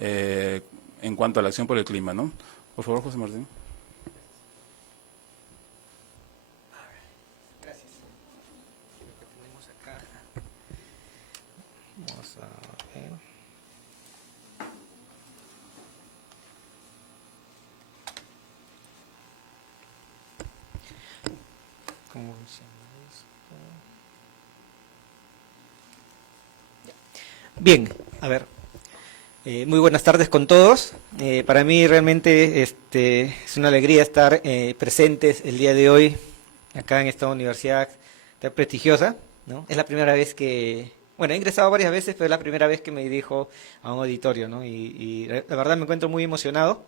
eh, en cuanto a la acción por el clima, ¿no? Por favor, José Martín. Gracias. Lo que tenemos acá. Vamos a ver. ¿Cómo se llama esto? Bien, a ver. Muy buenas tardes con todos. Para mí realmente es una alegría estar presentes el día de hoy acá en esta universidad tan prestigiosa, ¿no? Es la primera vez que, bueno, he ingresado varias veces, pero es la primera vez que me dirijo a un auditorio, ¿no? Y la verdad me encuentro muy emocionado.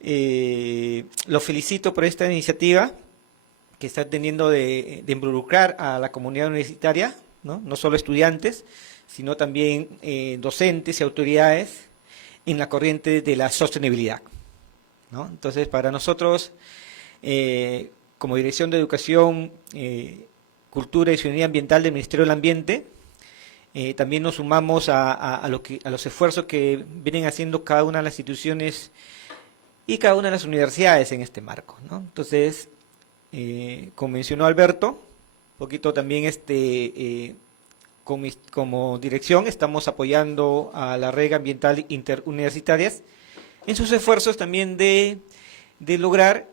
Los felicito por esta iniciativa que está teniendo de involucrar a la comunidad universitaria, ¿no? No solo estudiantes, sino también docentes y autoridades en la corriente de la sostenibilidad, ¿no? Entonces, para nosotros, como Dirección de Educación, Cultura y Ciudadanía Ambiental del Ministerio del Ambiente, también nos sumamos a los esfuerzos que vienen haciendo cada una de las instituciones y cada una de las universidades en este marco, ¿no? Entonces, como mencionó Alberto, un poquito también como dirección estamos apoyando a la red ambiental interuniversitarias en sus esfuerzos también de lograr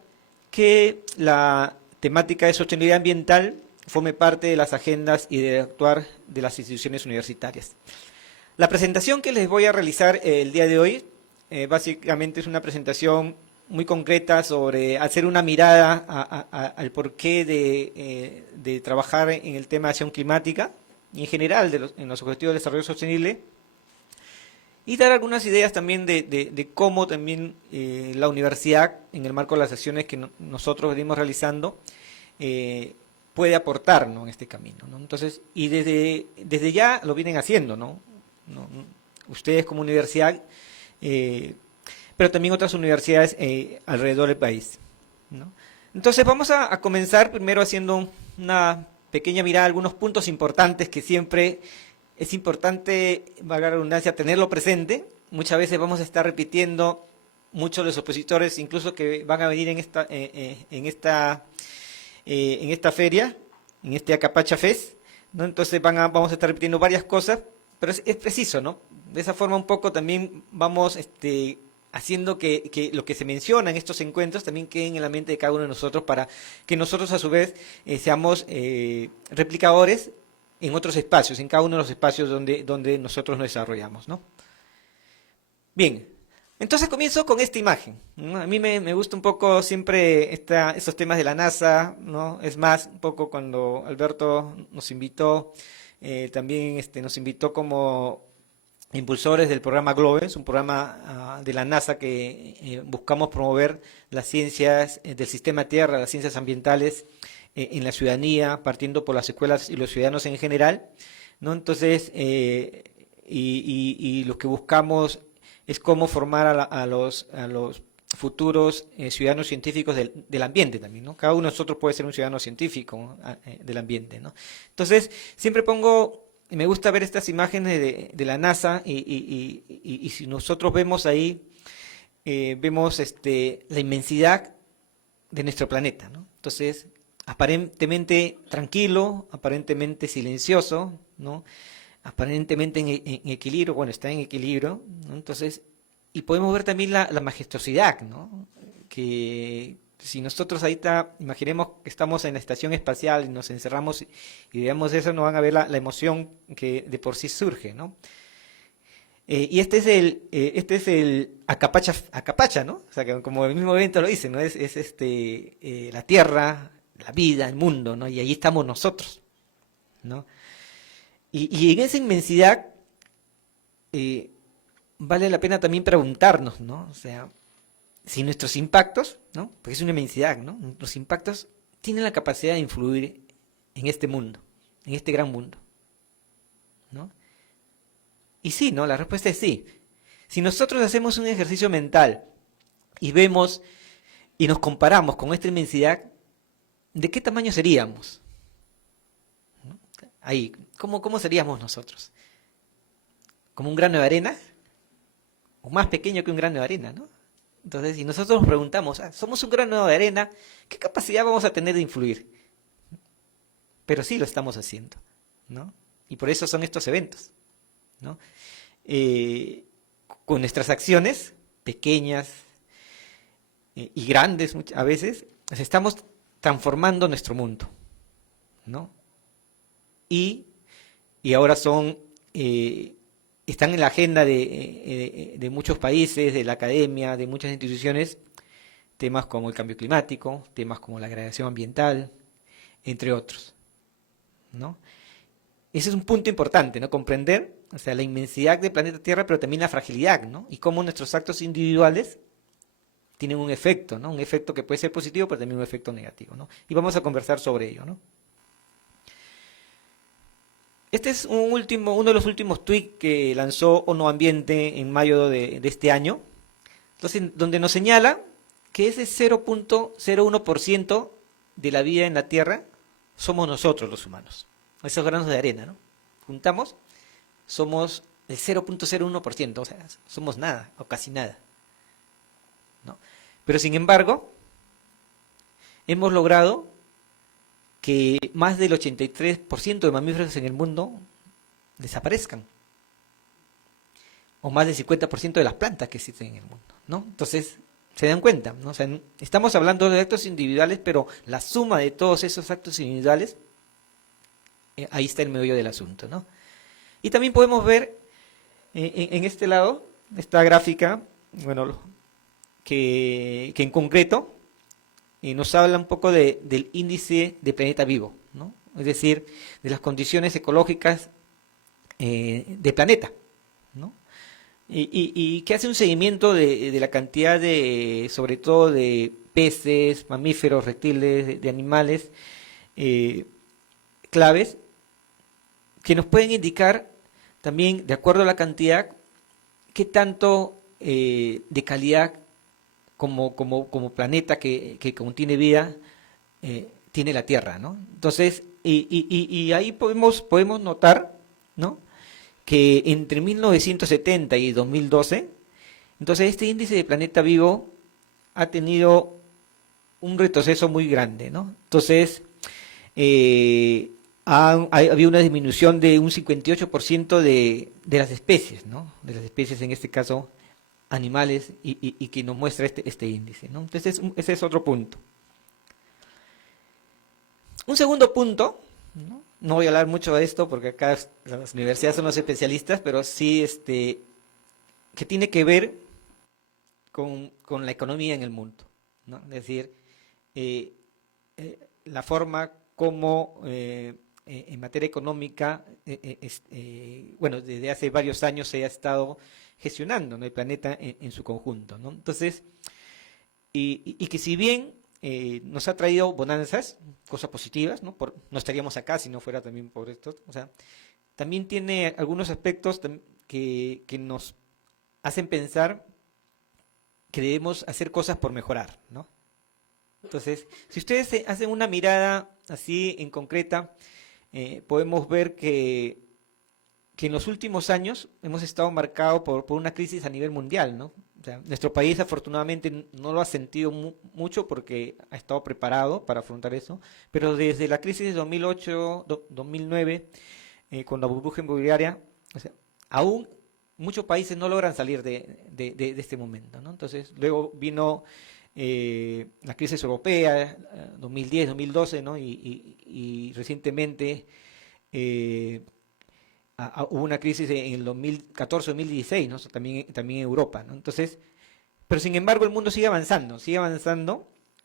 que la temática de sostenibilidad ambiental forme parte de las agendas y de actuar de las instituciones universitarias. La presentación que les voy a realizar el día de hoy básicamente es una presentación muy concreta sobre hacer una mirada al porqué de trabajar en el tema de acción climática y en general en los objetivos de desarrollo sostenible, y dar algunas ideas también de cómo también la universidad, en el marco de las acciones que nosotros venimos realizando, puede aportar, ¿no?, en este camino, ¿no? Entonces, y desde ya lo vienen haciendo, ¿no? Ustedes como universidad, pero también otras universidades alrededor del país, ¿no? Entonces vamos a comenzar primero haciendo una pequeña mirada a algunos puntos importantes que siempre es importante, valga la redundancia, tenerlo presente. Muchas veces vamos a estar repitiendo muchos de los opositores, incluso que van a venir en esta feria, en este Acapacha Fest, ¿no? Entonces vamos a estar repitiendo varias cosas, pero es preciso, ¿no? De esa forma un poco también vamos haciendo que lo que se menciona en estos encuentros también queden en la mente de cada uno de nosotros, para que nosotros a su vez seamos replicadores en otros espacios, en cada uno de los espacios donde nosotros nos desarrollamos, ¿no? Bien, entonces comienzo con esta imagen, ¿no? A mí me gusta un poco siempre estos temas de la NASA, ¿no? Es más, un poco cuando Alberto nos invitó, también nos invitó como impulsores del programa GLOBES, un programa de la NASA que buscamos promover las ciencias del sistema Tierra, las ciencias ambientales en la ciudadanía, partiendo por las escuelas y los ciudadanos en general, ¿no? Entonces, y lo que buscamos es cómo formar a los futuros ciudadanos científicos del ambiente también, ¿no? Cada uno de nosotros puede ser un ciudadano científico del ambiente, ¿no? Entonces, siempre me gusta ver estas imágenes de la NASA y si nosotros vemos ahí, vemos la inmensidad de nuestro planeta, ¿no? Entonces, aparentemente tranquilo, aparentemente silencioso, ¿no? Aparentemente en equilibrio, bueno, está en equilibrio, ¿no? Entonces, y podemos ver también la majestuosidad, ¿no? Que si nosotros ahorita imaginemos que estamos en la estación espacial y nos encerramos y veamos eso, nos van a ver la emoción que de por sí surge, ¿no? Y este es el Acapacha, ¿no? O sea, que como el mismo evento lo dice, ¿no? Es la Tierra, la vida, el mundo, ¿no? Y ahí estamos nosotros, ¿no? Y en esa inmensidad vale la pena también preguntarnos, ¿no? O sea, si nuestros impactos, ¿no? Porque es una inmensidad, ¿no? Los impactos tienen la capacidad de influir en este mundo, en este gran mundo, ¿no? Y sí, ¿no? La respuesta es sí. Si nosotros hacemos un ejercicio mental y vemos y nos comparamos con esta inmensidad, ¿de qué tamaño seríamos? ¿No? ahí, ¿cómo seríamos nosotros? ¿Como un grano de arena? ¿O más pequeño que un grano de arena, no? Entonces, si nosotros nos preguntamos, somos un grano de arena, ¿qué capacidad vamos a tener de influir? Pero sí lo estamos haciendo, ¿no? Y por eso son estos eventos, ¿no? Con nuestras acciones, pequeñas y grandes a veces, pues estamos transformando nuestro mundo, ¿no? Y ahora están en la agenda de muchos países, de la academia, de muchas instituciones, temas como el cambio climático, temas como la degradación ambiental, entre otros, ¿no? Ese es un punto importante, ¿no? Comprender, o sea, la inmensidad del planeta Tierra, pero también la fragilidad, ¿no? Y cómo nuestros actos individuales tienen un efecto, ¿no? Un efecto que puede ser positivo, pero también un efecto negativo, ¿no? Y vamos a conversar sobre ello, ¿no? Este es uno de los últimos tweets que lanzó ONU Ambiente en mayo de este año, entonces, donde nos señala que ese 0.01% de la vida en la Tierra somos nosotros los humanos, esos granos de arena, ¿no? Juntamos, somos el 0.01%, o sea, somos nada o casi nada, ¿no? Pero sin embargo, hemos logrado que más del 83% de mamíferos en el mundo desaparezcan, o más del 50% de las plantas que existen en el mundo, ¿no? Entonces, se dan cuenta, ¿no? O sea, estamos hablando de actos individuales, pero la suma de todos esos actos individuales, ahí está el meollo del asunto, ¿no? Y también podemos ver en este lado, esta gráfica, bueno, que en concreto nos habla un poco del índice de planeta vivo, ¿no? Es decir, de las condiciones ecológicas del planeta, ¿no? Y que hace un seguimiento de la cantidad sobre todo de peces, mamíferos, reptiles, de animales claves, que nos pueden indicar también, de acuerdo a la cantidad, qué tanto de calidad como planeta que contiene vida tiene la Tierra, ¿no? Entonces, y ahí podemos notar, ¿no?, que entre 1970 y 2012, entonces este índice de planeta vivo ha tenido un retroceso muy grande, ¿no? Entonces, ha habido una disminución de un 58% de las especies, ¿no? De las especies, en este caso, animales, y que nos muestra este índice, ¿no? Entonces, ese es otro punto. Un segundo punto, ¿no? No voy a hablar mucho de esto porque acá las universidades son los especialistas, pero sí que tiene que ver con la economía en el mundo, ¿no? Es decir, la forma como en materia económica, bueno, desde hace varios años se ha estado gestionando, ¿no?, el planeta en su conjunto, ¿no? Entonces, y que si bien nos ha traído bonanzas, cosas positivas, ¿no? No estaríamos acá si no fuera también por esto, o sea, también tiene algunos aspectos que nos hacen pensar que debemos hacer cosas por mejorar, ¿no? Entonces, si ustedes hacen una mirada así en concreta, podemos ver que en los últimos años hemos estado marcados por una crisis a nivel mundial, ¿no? O sea, nuestro país afortunadamente no lo ha sentido mucho porque ha estado preparado para afrontar eso, pero desde la crisis de 2008, 2009, con la burbuja inmobiliaria, o sea, aún muchos países no logran salir de este momento, ¿no? Entonces, luego vino la crisis europea, 2010, 2012, ¿no? Y recientemente hubo una crisis en el 2014-2016, ¿no? También en Europa, ¿no? Entonces, pero sin embargo el mundo sigue avanzando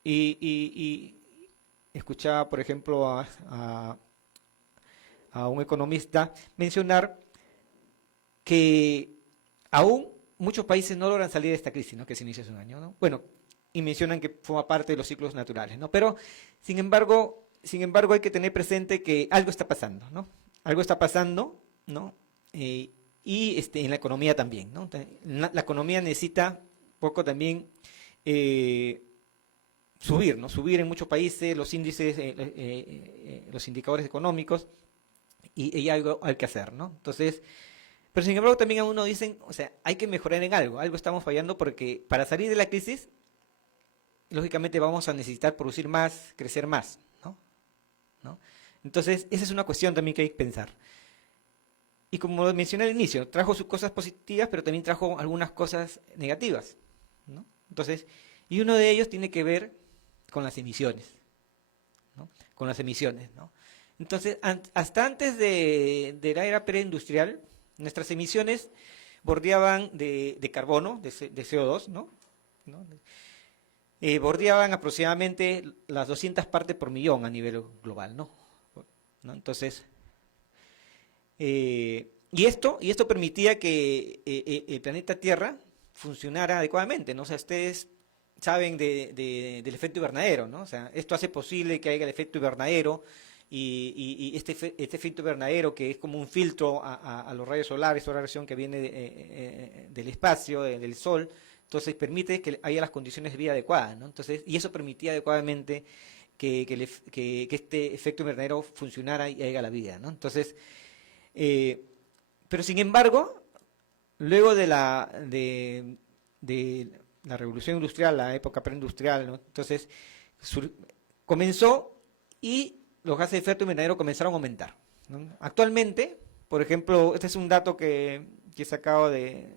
y escuchaba, por ejemplo, a un economista mencionar que aún muchos países no logran salir de esta crisis, ¿no?, que se inició hace un año, ¿no? Bueno, y mencionan que forma parte de los ciclos naturales, ¿no? Pero, sin embargo, hay que tener presente que algo está pasando, ¿no? Algo está pasando, ¿no? Y en la economía también, ¿no? La economía necesita poco también subir, ¿no? Subir en muchos países los índices, los indicadores económicos, y algo hay que hacer, ¿no? Entonces, pero sin embargo también a uno dicen, o sea, hay que mejorar en algo estamos fallando porque para salir de la crisis, lógicamente vamos a necesitar producir más, crecer más, ¿no? ¿No? Entonces, esa es una cuestión también que hay que pensar. Y como lo mencioné al inicio, trajo sus cosas positivas, pero también trajo algunas cosas negativas, ¿no? Entonces, y uno de ellos tiene que ver con las emisiones, ¿no? Con las emisiones, ¿no? Entonces, hasta antes de la era preindustrial, nuestras emisiones bordeaban de carbono, de CO2, ¿no? ¿No? Bordeaban aproximadamente las 200 partes por millón a nivel global, ¿no? ¿No? Entonces, y esto permitía que el planeta Tierra funcionara adecuadamente, ¿no? O sea, ustedes saben del efecto invernadero, ¿no? O sea, esto hace posible que haya el efecto invernadero y este efecto invernadero que es como un filtro a los rayos solares, toda la radiación que viene del espacio, del sol, entonces permite que haya las condiciones de vida adecuadas, ¿no? Entonces, y eso permitía adecuadamente que este efecto invernadero funcionara y haya la vida, ¿no? Entonces, pero sin embargo, luego de la revolución industrial, la época preindustrial, ¿no? Entonces comenzó y los gases de efecto invernadero comenzaron a aumentar, ¿no? Actualmente, por ejemplo, este es un dato que he sacado de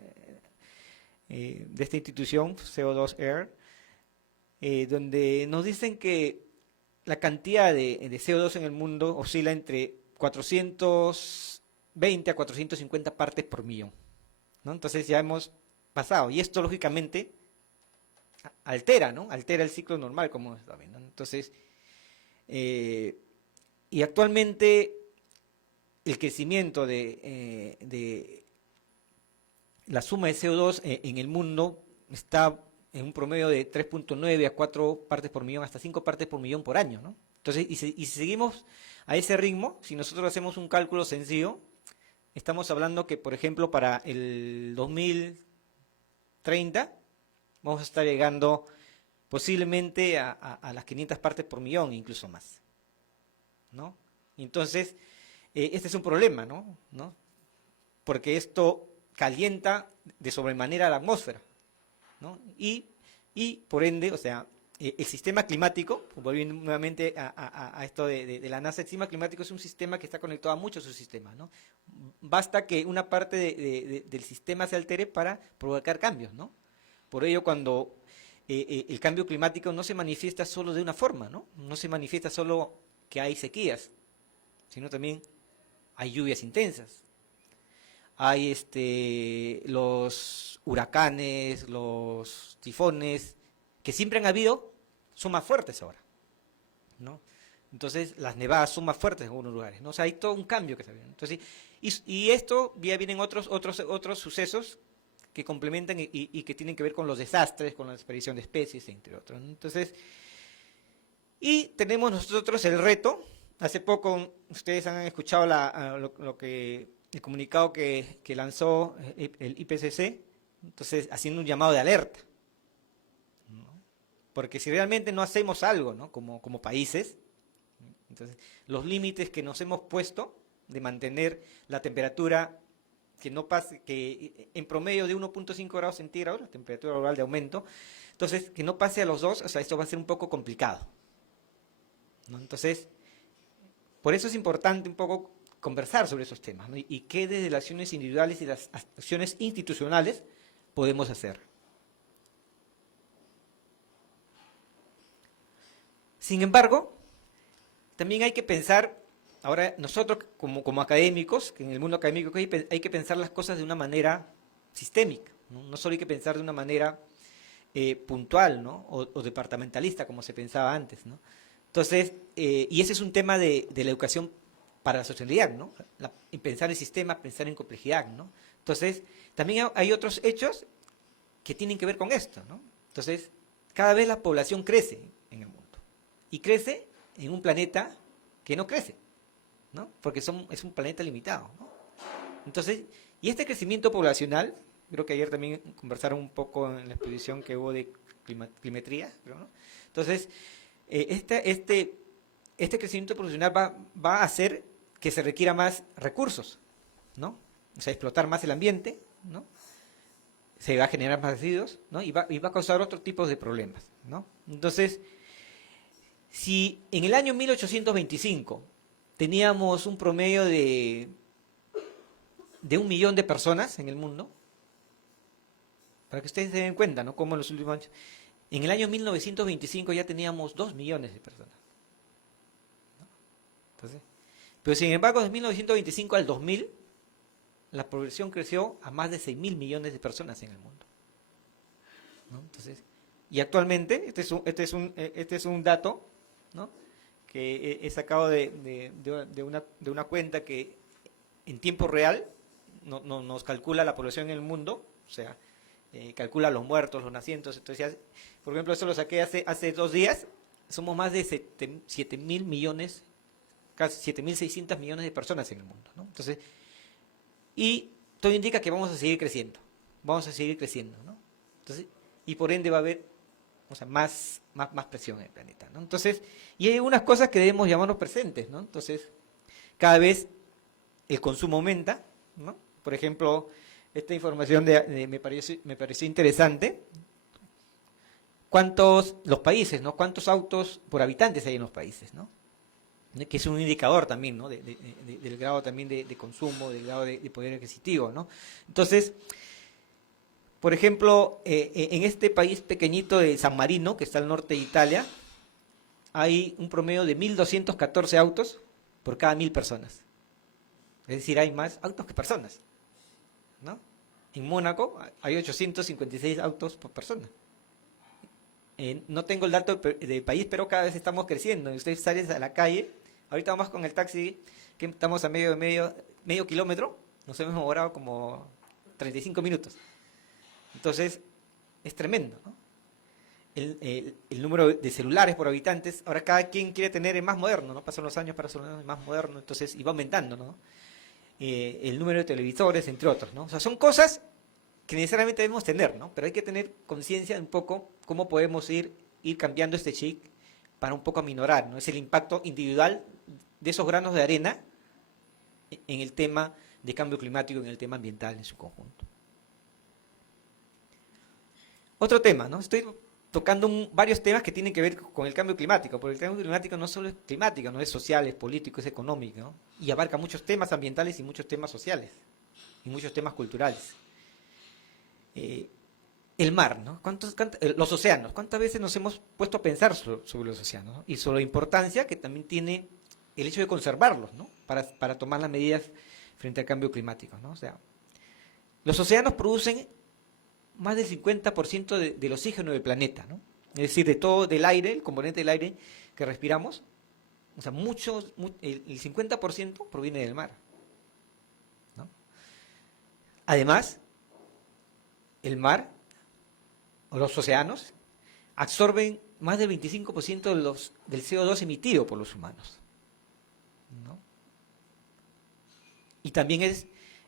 esta institución, CO2 Air, donde nos dicen que la cantidad de CO2 en el mundo oscila entre 420 a 450 partes por millón, ¿no? Entonces ya hemos pasado, y esto lógicamente altera, ¿no? Altera el ciclo normal, como está viendo, ¿no? Entonces, y actualmente el crecimiento de la suma de CO2 en el mundo está en un promedio de 3.9 a 4 partes por millón, hasta 5 partes por millón por año, ¿no? Entonces, y si seguimos a ese ritmo, si nosotros hacemos un cálculo sencillo, estamos hablando que, por ejemplo, para el 2030 vamos a estar llegando posiblemente a las 500 partes por millón, incluso más, ¿no? Entonces, este es un problema, ¿no? Porque esto calienta de sobremanera la atmósfera, ¿no? Y por ende, o sea, el sistema climático, volviendo nuevamente a esto de la NASA, el sistema climático es un sistema que está conectado a muchos subsistemas, ¿no? Basta que una parte del sistema se altere para provocar cambios, ¿no? Por ello, cuando el cambio climático no se manifiesta solo de una forma, ¿no? No se manifiesta solo que hay sequías, sino también hay lluvias intensas, hay los huracanes, los tifones, que siempre han habido, son más fuertes ahora, ¿no? Entonces las nevadas son más fuertes en algunos lugares, ¿no? O sea, hay todo un cambio que se viene. Entonces, y esto ya vienen otros sucesos que complementan y que tienen que ver con los desastres, con la desaparición de especies, entre otros, ¿no? Entonces, y tenemos nosotros el reto. Hace poco ustedes han escuchado el comunicado que lanzó el IPCC, entonces haciendo un llamado de alerta, ¿no? Porque si realmente no hacemos algo, ¿no? Como países, entonces los límites que nos hemos puesto de mantener la temperatura que no pase, que en promedio de 1.5 grados centígrados, la temperatura global de aumento, entonces que no pase a los 2, o sea, esto va a ser un poco complicado, ¿no? Entonces, por eso es importante un poco conversar sobre esos temas, ¿no? Y qué desde las acciones individuales y las acciones institucionales podemos hacer. Sin embargo, también hay que pensar, ahora nosotros como académicos, que en el mundo académico hay que pensar las cosas de una manera sistémica, ¿no? No solo hay que pensar de una manera puntual, ¿no? O departamentalista, como se pensaba antes, ¿no? Entonces, y ese es un tema de la educación para la sostenibilidad, ¿no? Pensar en sistema, pensar en complejidad, ¿no? Entonces, también hay otros hechos que tienen que ver con esto, ¿no? Entonces, cada vez la población crece en el mundo y crece en un planeta que no crece, ¿no? Porque es un planeta limitado, ¿no? Entonces, y este crecimiento poblacional, creo que ayer también conversaron un poco en la exposición que hubo de climetría, ¿no? Entonces, este crecimiento poblacional va a hacer que se requiera más recursos, ¿no? O sea, explotar más el ambiente, ¿no? Se va a generar más residuos, ¿no? Y va a causar otro tipo de problemas, ¿no? Entonces, si en el año 1825 teníamos un promedio de 1 millón de personas en el mundo, para que ustedes se den cuenta, ¿no? Como en los últimos años, en el año 1925 ya teníamos 2 millones de personas, ¿no? Entonces, pero sin embargo, de 1925 al 2000, la población creció a más de 6.000 millones de personas en el mundo, ¿no? Entonces, y actualmente, este es un dato, ¿no? Que he sacado de una cuenta que en tiempo real nos calcula la población en el mundo, o sea, calcula los muertos, los nacientes. Entonces, por ejemplo, eso lo saqué hace 2 días, somos más de 7.000 millones, casi 7.600 millones de personas en el mundo, ¿no? Entonces, y todo indica que vamos a seguir creciendo, ¿no? Entonces, y por ende va a haber, o sea, más presión en el planeta, ¿no? Entonces, y hay algunas cosas que debemos llamarnos presentes, ¿no? Entonces, cada vez el consumo aumenta, ¿no? Por ejemplo, esta información me pareció interesante. Los países, ¿no? ¿Cuántos autos por habitantes hay en los países, ¿no? Que es un indicador también, ¿no? Del grado también de consumo, del grado de poder adquisitivo, ¿no? Entonces, por ejemplo, en este país pequeñito de San Marino, que está al norte de Italia, hay un promedio de 1.214 autos por cada 1.000 personas. Es decir, hay más autos que personas, ¿no? En Mónaco hay 856 autos por persona. No tengo el dato del país, pero cada vez estamos creciendo. Ustedes salen a la calle, ahorita vamos con el taxi, que estamos a medio kilómetro, nos hemos demorado como 35 minutos. Entonces, es tremendo, ¿no? El número de celulares por habitantes, ahora cada quien quiere tener el más moderno, ¿no? Pasan los años para ser el más moderno, entonces, y va aumentando, ¿no? El número de televisores, entre otros, ¿no? O sea, son cosas que necesariamente debemos tener, ¿no? Pero hay que tener conciencia un poco cómo podemos ir cambiando este chip para un poco aminorar, ¿no? Es el impacto individual de esos granos de arena en el tema de cambio climático, en el tema ambiental en su conjunto. Otro tema, ¿no? Estoy tocando varios temas que tienen que ver con el cambio climático, porque el cambio climático no solo es climático, no es social, es político, es económico, ¿no? Y abarca muchos temas ambientales y muchos temas sociales, y muchos temas culturales. El mar, ¿no? Los océanos, ¿cuántas veces nos hemos puesto a pensar sobre los océanos, ¿no? Y sobre la importancia que también tiene el hecho de conservarlos, ¿no? Para tomar las medidas frente al cambio climático, ¿no? O sea, los océanos producen más del 50% del oxígeno del planeta, ¿no? Es decir, de todo del aire, el componente del aire que respiramos, o sea, el 50% proviene del mar, ¿no? Además, el mar o los océanos absorben más del 25% del CO2 emitido por los humanos, ¿no? Y también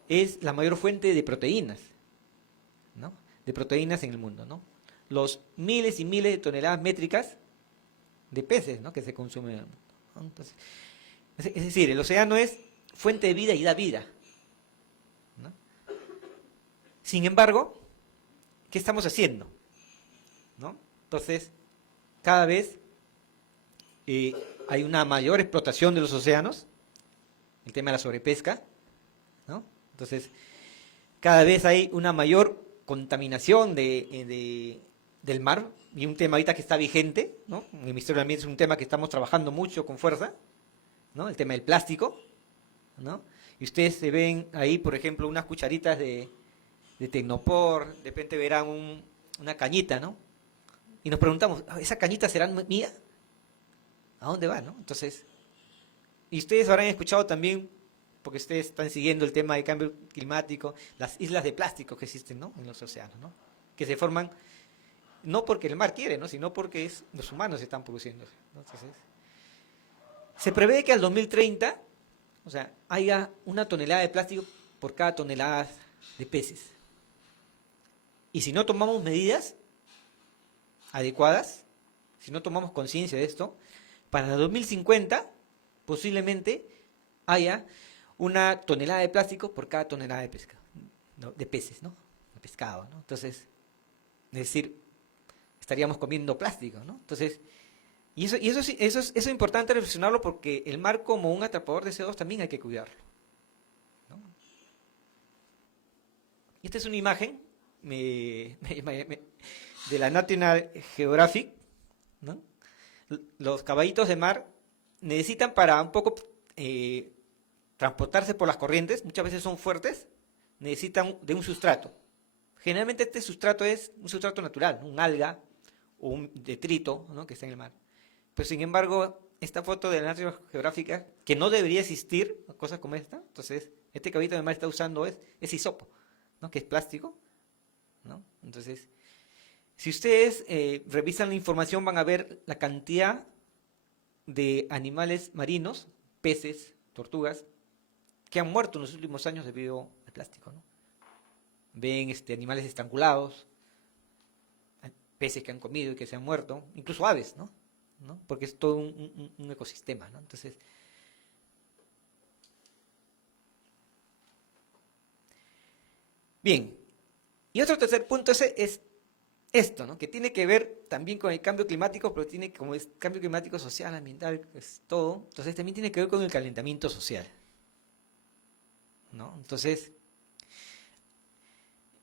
es la mayor fuente de proteínas, ¿no? De proteínas en el mundo, ¿no? Los miles y miles de toneladas métricas de peces, ¿no? Que se consumen en el mundo, ¿no? Entonces, es decir, el océano es fuente de vida y da vida, ¿no? Sin embargo, ¿qué estamos haciendo? ¿No? Entonces, cada vez hay una mayor explotación de los océanos, el tema de la sobrepesca, ¿no? Entonces, cada vez hay una mayor contaminación del mar, y un tema ahorita que está vigente, ¿no? En el Ministerio del Ambiente es un tema que estamos trabajando mucho con fuerza, ¿no? El tema del plástico, ¿no? Y ustedes se ven ahí, por ejemplo, unas cucharitas de Tecnopor, de repente verán una cañita, ¿no? Y nos preguntamos, ¿esa cañita será mía? ¿A dónde va, no? Entonces, y ustedes habrán escuchado también, porque ustedes están siguiendo el tema de cambio climático, las islas de plástico que existen, ¿no? En los océanos, ¿no? Que se forman no porque el mar quiere, ¿no? Sino porque los humanos están produciendo, ¿no? Entonces, se prevé que al 2030, o sea, haya 1 tonelada de plástico por cada tonelada de peces. Y si no tomamos medidas adecuadas, si no tomamos conciencia de esto, para el 2050 posiblemente haya una tonelada de plástico por cada tonelada de pesca, ¿no? De peces, ¿no? De pescado, ¿no? Entonces, es decir, estaríamos comiendo plástico, ¿no? Entonces, eso es importante reflexionarlo porque el mar como un atrapador de CO2 también hay que cuidarlo, ¿no? Y esta es una imagen de la National Geographic, ¿no? Los caballitos de mar necesitan para un poco transportarse por las corrientes, muchas veces son fuertes, necesitan de un sustrato. Generalmente este sustrato es un sustrato natural, ¿no? Un alga o un detrito, ¿no? Que está en el mar. Pero sin embargo, esta foto de la National Geográfica, que no debería existir, cosas como esta, entonces este caballito de mar está usando es hisopo, ¿no? Que es plástico, ¿no? Entonces, si ustedes revisan la información van a ver la cantidad de animales marinos, peces, tortugas, que han muerto en los últimos años debido al plástico, ¿no? Ven animales estrangulados, peces que han comido y que se han muerto, incluso aves, ¿no? Porque es todo un ecosistema, ¿no? Entonces, bien. Y otro tercer punto es esto, ¿no? Que tiene que ver también con el cambio climático, pero tiene como es cambio climático social, ambiental, es todo. Entonces también tiene que ver con el calentamiento social, ¿no? Entonces,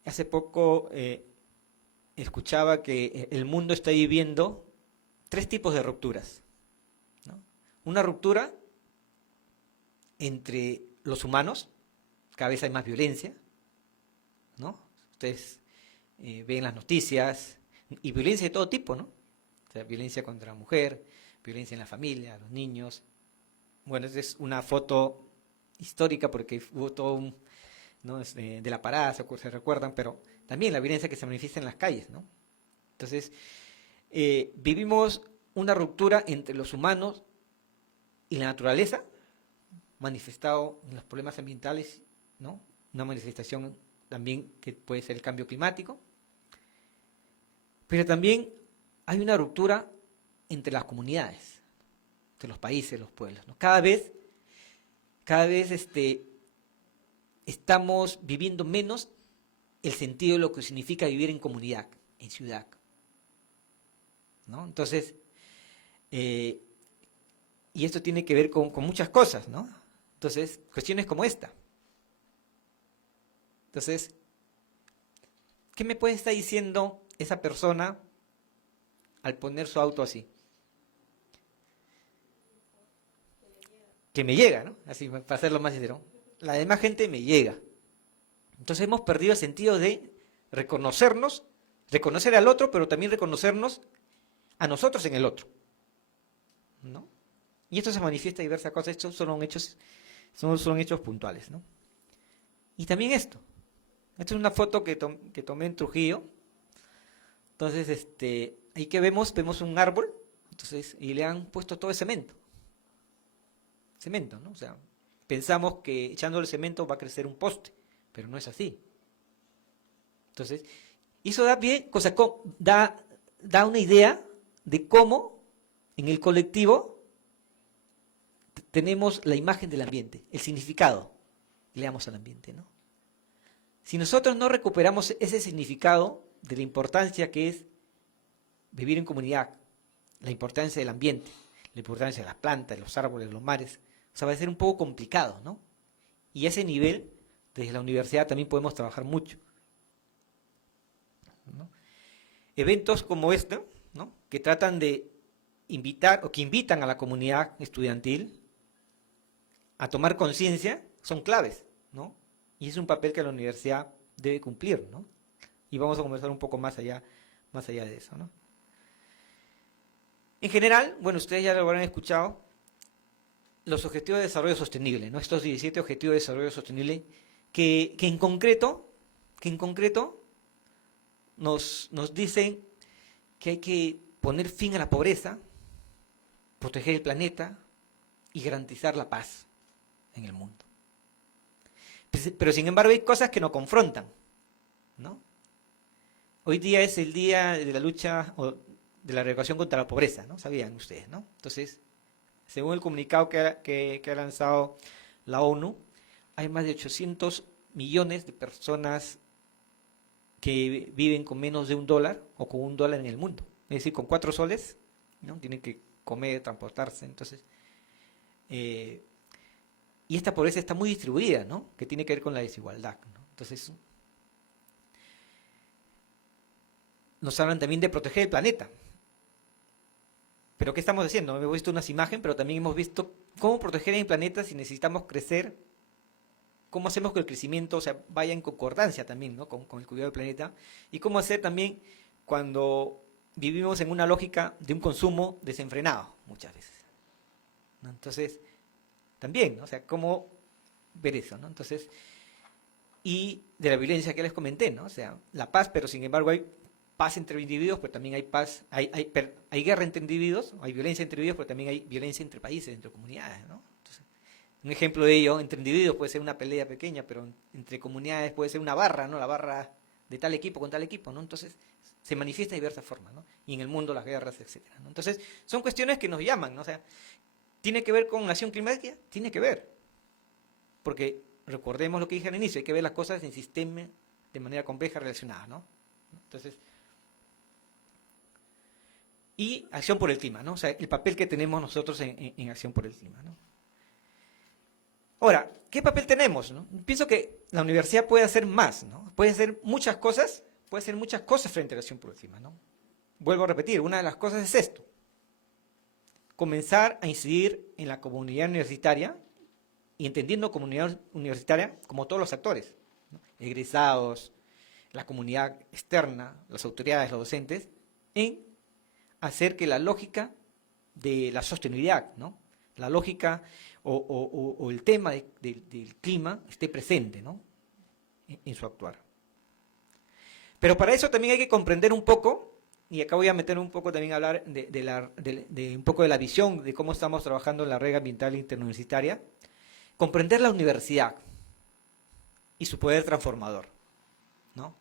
hace poco escuchaba que el mundo está viviendo 3 tipos de rupturas, ¿no? Una ruptura entre los humanos, cada vez hay más violencia, ¿no? Ustedes ven las noticias, y violencia de todo tipo, ¿no? O sea, violencia contra la mujer, violencia en la familia, los niños. Bueno, esta es una foto histórica porque hubo todo un, ¿no? De la parada, se recuerdan, pero también la violencia que se manifiesta en las calles, ¿no? Entonces, vivimos una ruptura entre los humanos y la naturaleza, manifestado en los problemas ambientales, ¿no? Una manifestación también que puede ser el cambio climático, pero también hay una ruptura entre las comunidades, entre los países, los pueblos, ¿no? Cada vez estamos viviendo menos el sentido de lo que significa vivir en comunidad, en ciudad, ¿no? Entonces, y esto tiene que ver con muchas cosas, ¿no? Entonces, cuestiones como esta. Entonces, ¿qué me puede estar diciendo esa persona al poner su auto así? Que me llega, ¿no? Así, para hacerlo más sincero. La demás gente me llega. Entonces hemos perdido el sentido de reconocernos, reconocer al otro, pero también reconocernos a nosotros en el otro, ¿no? Y esto se manifiesta en diversas cosas. Estos son hechos puntuales, ¿no? Y también esto. Esta es una foto que tomé en Trujillo. Entonces, ahí que vemos un árbol, entonces, y le han puesto todo el cemento. Cemento, ¿no? O sea, pensamos que echándole cemento va a crecer un poste, pero no es así. Entonces, eso da una idea de cómo en el colectivo tenemos la imagen del ambiente, el significado que le damos al ambiente, ¿no? Si nosotros no recuperamos ese significado de la importancia que es vivir en comunidad, la importancia del ambiente, la importancia de las plantas, de los árboles, de los mares, o sea, va a ser un poco complicado, ¿no? Y a ese nivel, desde la universidad también podemos trabajar mucho, ¿no? Eventos como este, ¿no? Que tratan de invitar o que invitan a la comunidad estudiantil a tomar conciencia, son claves, ¿no? Y es un papel que la universidad debe cumplir, ¿no? Y vamos a conversar un poco más allá de eso, ¿no? En general, bueno, ustedes ya lo habrán escuchado, los objetivos de desarrollo sostenible, ¿no? Estos 17 objetivos de desarrollo sostenible que en concreto nos dicen que hay que poner fin a la pobreza, proteger el planeta y garantizar la paz en el mundo. Pero sin embargo hay cosas que nos confrontan, ¿no? Hoy día es el día de la lucha o de la erradicación contra la pobreza, ¿no? Sabían ustedes, ¿no? Entonces, según el comunicado que ha lanzado la ONU, hay más de 800 millones de personas que viven con menos de $1 o con $1 en el mundo. Es decir, con 4 soles, ¿no? Tienen que comer, transportarse. Entonces, y esta pobreza está muy distribuida, ¿no? Que tiene que ver con la desigualdad, ¿no? Entonces, nos hablan también de proteger el planeta. Pero ¿qué estamos haciendo? Hemos visto unas imágenes, pero también hemos visto cómo proteger el planeta si necesitamos crecer, cómo hacemos que el crecimiento, o sea, vaya en concordancia también, ¿no? con el cuidado del planeta, y cómo hacer también cuando vivimos en una lógica de un consumo desenfrenado, muchas veces, ¿no? Entonces, también, ¿no? O sea, cómo ver eso, ¿no? Entonces, y de la violencia que les comenté, ¿no? O sea, la paz, pero sin embargo hay paz entre individuos, pero también hay paz, hay guerra entre individuos, hay violencia entre individuos, pero también hay violencia entre países, entre comunidades, ¿no? Entonces, un ejemplo de ello, entre individuos puede ser una pelea pequeña, pero entre comunidades puede ser una barra, ¿no? La barra de tal equipo con tal equipo, ¿no? Entonces, se manifiesta de diversas formas, ¿no? Y en el mundo las guerras, etcétera, ¿no? Entonces, son cuestiones que nos llaman, ¿no? O sea, ¿tiene que ver con acción climática? Tiene que ver. Porque, recordemos lo que dije al inicio, hay que ver las cosas en sistema de manera compleja relacionada, ¿no? Entonces, y acción por el clima, ¿no? O sea, el papel que tenemos nosotros en acción por el clima, ¿no? Ahora, ¿qué papel tenemos, no? Pienso que la universidad puede hacer más, ¿no? Puede hacer muchas cosas frente a la acción por el clima, ¿no? Vuelvo a repetir, una de las cosas es esto: comenzar a incidir en la comunidad universitaria y entendiendo comunidad universitaria como todos los actores, ¿no? Egresados, la comunidad externa, las autoridades, los docentes, en hacer que la lógica de la sostenibilidad, ¿no? La lógica o el tema del clima esté presente, ¿no? En su actuar. Pero para eso también hay que comprender un poco, y acá voy a meter un poco también a hablar de un poco de la visión de cómo estamos trabajando en la red ambiental interuniversitaria, comprender la universidad y su poder transformador, ¿no?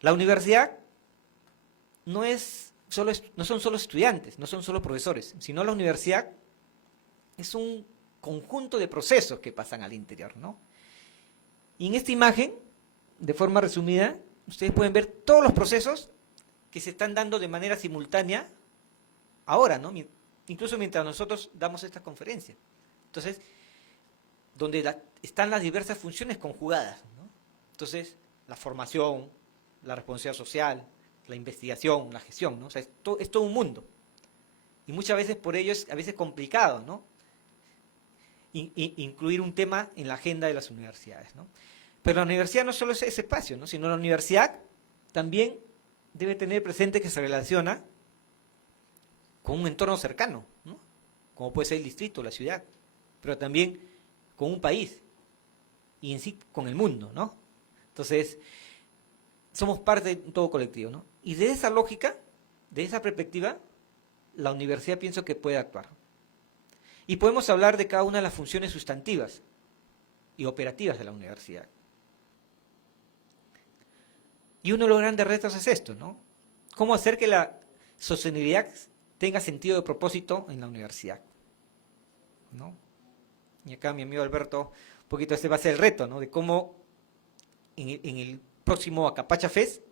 La universidad no son solo estudiantes, no son solo profesores, sino la universidad es un conjunto de procesos que pasan al interior, ¿no? Y en esta imagen, de forma resumida, ustedes pueden ver todos los procesos que se están dando de manera simultánea ahora, ¿no? Incluso mientras nosotros damos esta conferencia. Entonces, donde están las diversas funciones conjugadas, ¿no? Entonces, la formación, la responsabilidad social, la investigación, la gestión, ¿no? O sea, es todo un mundo. Y muchas veces por ello es a veces complicado, ¿no? Incluir un tema en la agenda de las universidades, ¿no? Pero la universidad no solo es ese espacio, ¿no? Sino la universidad también debe tener presente que se relaciona con un entorno cercano, ¿no? Como puede ser el distrito, la ciudad, pero también con un país y en sí con el mundo, ¿no? Entonces, somos parte de un todo colectivo, ¿no? Y de esa lógica, de esa perspectiva, la universidad pienso que puede actuar. Y podemos hablar de cada una de las funciones sustantivas y operativas de la universidad. Y uno de los grandes retos es esto, ¿no? ¿Cómo hacer que la sostenibilidad tenga sentido de propósito en la universidad? ¿No? Y acá mi amigo Alberto, un poquito este va a ser el reto, ¿no? De cómo en el próximo Acapacha Fest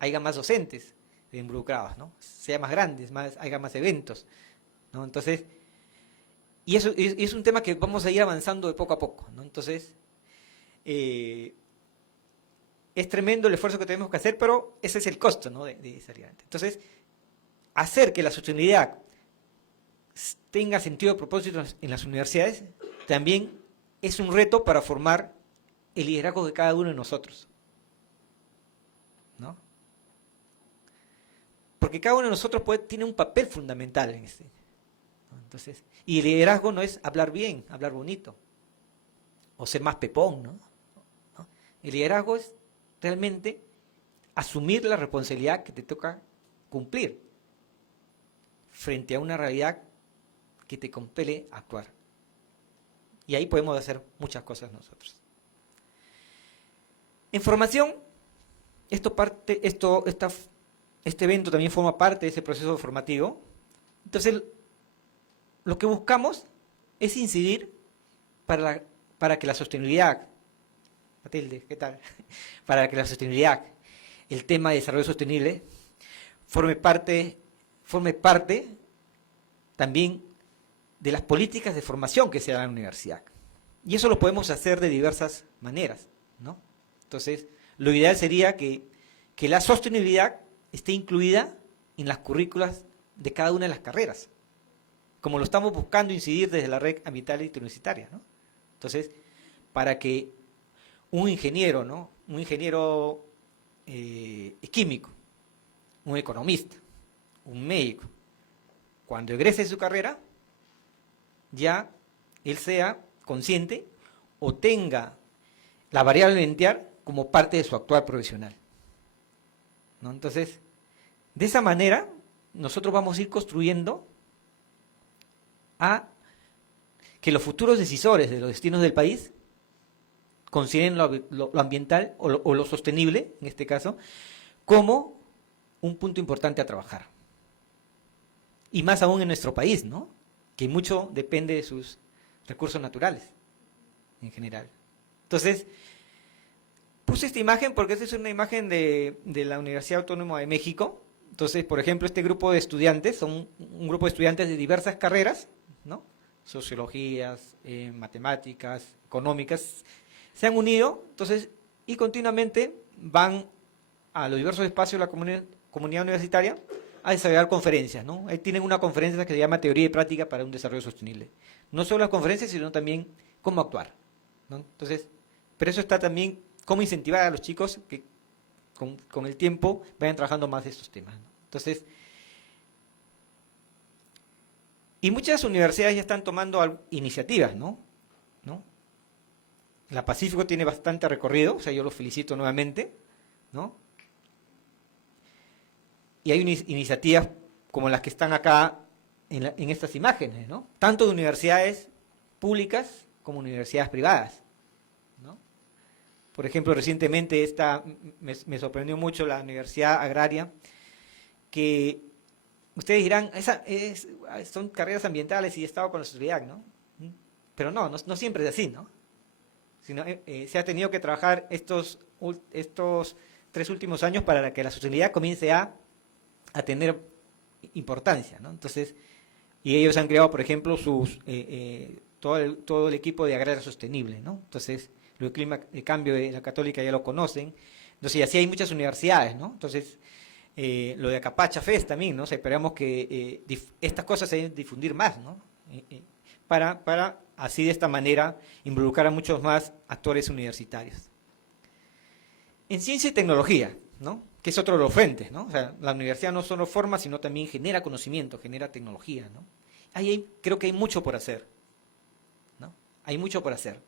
haya más docentes involucrados, ¿no? Sea más grandes, haya más eventos, ¿no? Entonces, y eso es un tema que vamos a ir avanzando de poco a poco, ¿no? Entonces, es tremendo el esfuerzo que tenemos que hacer, pero ese es el costo, ¿no? de salir adelante. Entonces, hacer que la sostenibilidad tenga sentido de propósito en las universidades también es un reto para formar el liderazgo de cada uno de nosotros, ¿no? Porque cada uno de nosotros tiene un papel fundamental en este, ¿no? Entonces, y el liderazgo no es hablar bien, hablar bonito, o ser más pepón, ¿no? El liderazgo es realmente asumir la responsabilidad que te toca cumplir frente a una realidad que te compele a actuar. Y ahí podemos hacer muchas cosas nosotros. En formación, este evento también forma parte de ese proceso formativo. Entonces, lo que buscamos es incidir para para que la sostenibilidad, Matilde, ¿qué tal? Para que la sostenibilidad, el tema de desarrollo sostenible, forme parte también de las políticas de formación que se dan en la universidad. Y eso lo podemos hacer de diversas maneras, ¿no? Entonces, lo ideal sería que la sostenibilidad esté incluida en las currículas de cada una de las carreras, como lo estamos buscando incidir desde la red ambiental interuniversitaria, ¿no? Entonces, para que un ingeniero, ¿no? Un ingeniero químico, un economista, un médico, cuando egrese de su carrera, ya él sea consciente o tenga la variable ambiental como parte de su actuar profesional, ¿no? Entonces, de esa manera, nosotros vamos a ir construyendo a que los futuros decisores de los destinos del país consideren lo ambiental o lo sostenible, en este caso, como un punto importante a trabajar. Y más aún en nuestro país, ¿no? Que mucho depende de sus recursos naturales, en general. Entonces, puse esta imagen porque esta es una imagen de la Universidad Autónoma de México. Entonces, por ejemplo, este grupo de estudiantes, son un grupo de estudiantes de diversas carreras, ¿no? Sociologías, matemáticas, económicas, se han unido, entonces, y continuamente van a los diversos espacios de la comunidad universitaria a desarrollar conferencias, ¿no? Ahí tienen una conferencia que se llama Teoría y Práctica para un Desarrollo Sostenible. No solo las conferencias, sino también cómo actuar, ¿no? Entonces, pero eso está también cómo incentivar a los chicos que con el tiempo vayan trabajando más de estos temas, ¿no? Entonces, y muchas universidades ya están tomando iniciativas, ¿no? La Pacífico tiene bastante recorrido, o sea, yo los felicito nuevamente, ¿no? Y hay iniciativas como las que están acá en estas imágenes, ¿no? Tanto de universidades públicas como universidades privadas, ¿no? Por ejemplo, recientemente me sorprendió mucho la Universidad Agraria, que ustedes dirán, son carreras ambientales y he estado con la sociedad, ¿no? Pero no siempre es así, ¿no? Sino, se ha tenido que trabajar estos 3 últimos años para que la sostenibilidad comience a tener importancia, ¿no? Entonces, y ellos han creado, por ejemplo, todo el equipo de agraria sostenible, ¿no? Entonces, lo del clima, el cambio de la Católica ya lo conocen. Entonces, y así hay muchas universidades, ¿no? Entonces, lo de Acapacha Fest también, ¿no? O sea, esperamos que estas cosas se deben difundir más, ¿no? Para así de esta manera involucrar a muchos más actores universitarios. En ciencia y tecnología, ¿no? Que es otro de los frentes, ¿no? O sea, la universidad no solo forma, sino también genera conocimiento, genera tecnología, ¿no? Creo que hay mucho por hacer, ¿no? Hay mucho por hacer.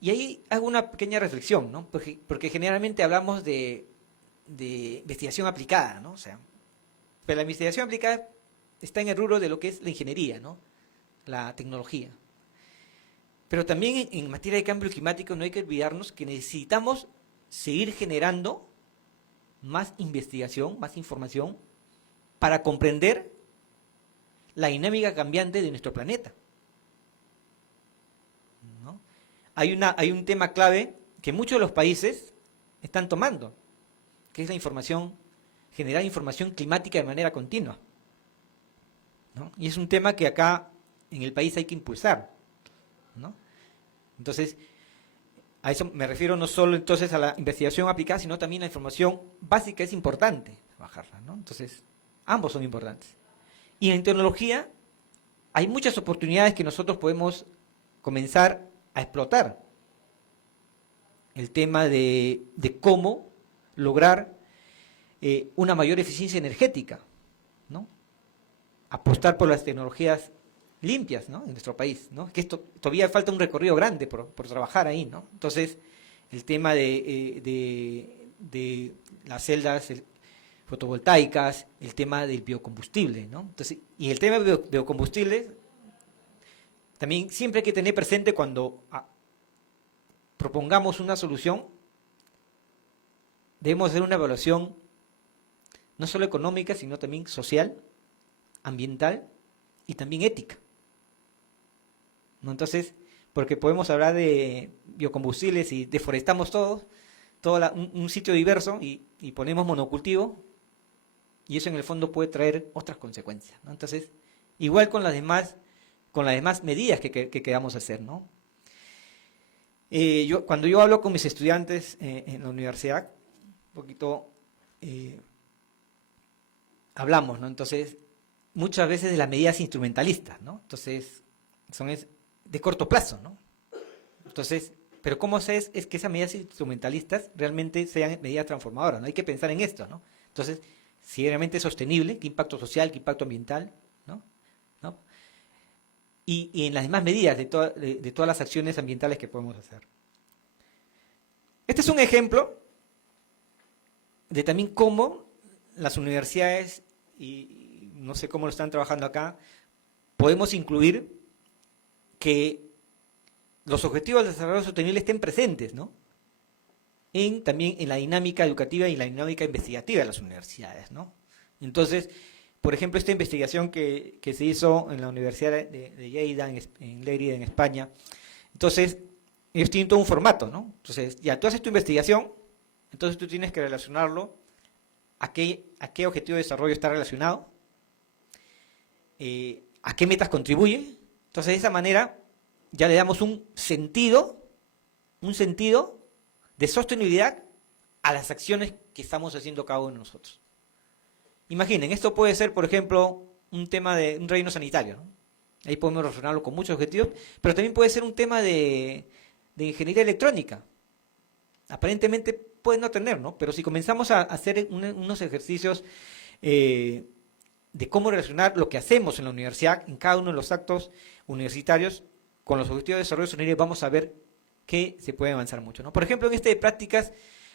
Y ahí hago una pequeña reflexión, ¿no? Porque generalmente hablamos de investigación aplicada, ¿no? O sea, pero la investigación aplicada está en el rubro de lo que es la ingeniería, ¿no? La tecnología. Pero también en materia de cambio climático no hay que olvidarnos que necesitamos seguir generando más investigación, más información, para comprender la dinámica cambiante de nuestro planeta, ¿no? Hay un tema clave que muchos de los países están tomando, que es la información, generar información climática de manera continua, ¿no? Y es un tema que acá en el país hay que impulsar, ¿no? Entonces, a eso me refiero no solo entonces a la investigación aplicada, sino también la información básica es importante bajarla, ¿no? Entonces, ambos son importantes. Y en tecnología hay muchas oportunidades que nosotros podemos comenzar a explotar. El tema de cómo lograr una mayor eficiencia energética, ¿no? Apostar por las tecnologías limpias, ¿no? En nuestro país, ¿no? Que esto todavía falta un recorrido grande por trabajar ahí, ¿no? Entonces, el tema de las celdas fotovoltaicas, el tema del biocombustible, ¿no? Entonces, y el tema de biocombustible también siempre hay que tener presente cuando propongamos una solución, debemos hacer una evaluación no solo económica, sino también social, ambiental y también ética, ¿no? Entonces, porque podemos hablar de biocombustibles y deforestamos un sitio diverso y ponemos monocultivo, y eso en el fondo puede traer otras consecuencias, ¿no? Entonces, igual con las demás medidas que queramos hacer, ¿no? Cuando yo hablo con mis estudiantes en la universidad, un poquito hablamos, ¿no? Entonces, muchas veces de las medidas instrumentalistas, ¿no? Entonces, son de corto plazo, ¿no? Entonces, pero ¿cómo es que esas medidas instrumentalistas realmente sean medidas transformadoras? ¿No? Hay que pensar en esto, ¿no? Entonces, si realmente es sostenible, qué impacto social, qué impacto ambiental, ¿no? ¿No? Y en las demás medidas de todas las acciones ambientales que podemos hacer. Este es un ejemplo de también cómo las universidades, y no sé cómo lo están trabajando acá, podemos incluir que los objetivos del desarrollo sostenible estén presentes, ¿no? También en la dinámica educativa y la dinámica investigativa de las universidades, ¿no? Entonces, por ejemplo, esta investigación que se hizo en la Universidad de Lleida, en Lérida, en España, entonces, ellos tienen todo un formato, ¿no? Entonces, ya tú haces tu investigación, entonces tú tienes que relacionarlo a qué objetivo de desarrollo está relacionado, a qué metas contribuye. Entonces, de esa manera, ya le damos un sentido de sostenibilidad a las acciones que estamos haciendo cada uno de nosotros. Imaginen, esto puede ser, por ejemplo, un tema de un relleno sanitario, ¿no? Ahí podemos relacionarlo con muchos objetivos, pero también puede ser un tema de ingeniería electrónica. Aparentemente puede no tener, ¿no? Pero si comenzamos a hacer unos ejercicios de cómo relacionar lo que hacemos en la universidad, en cada uno de los actos universitarios, con los objetivos de desarrollo sostenible, vamos a ver que se puede avanzar mucho, ¿no? Por ejemplo, en este de prácticas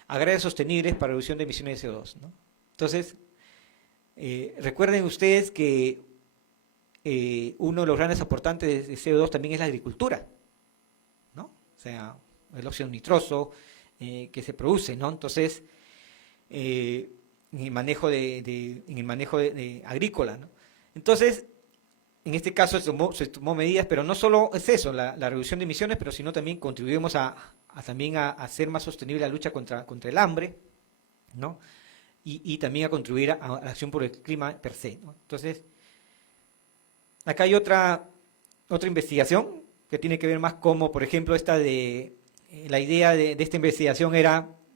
agrarias sostenibles para reducción de emisiones de CO2, ¿no? Entonces, recuerden ustedes que uno de los grandes aportantes de CO2 también es la agricultura, ¿no? O sea, el óxido nitroso que se produce, ¿no? Entonces, en el manejo agrícola, ¿no? Entonces, en este caso se tomó medidas, pero no solo es eso, la reducción de emisiones, pero sino también contribuimos también a hacer más sostenible la lucha contra el hambre, ¿no? Y también a contribuir a la acción por el clima per se, ¿no? Entonces, acá hay otra investigación que tiene que ver más como, por ejemplo, la idea de esta investigación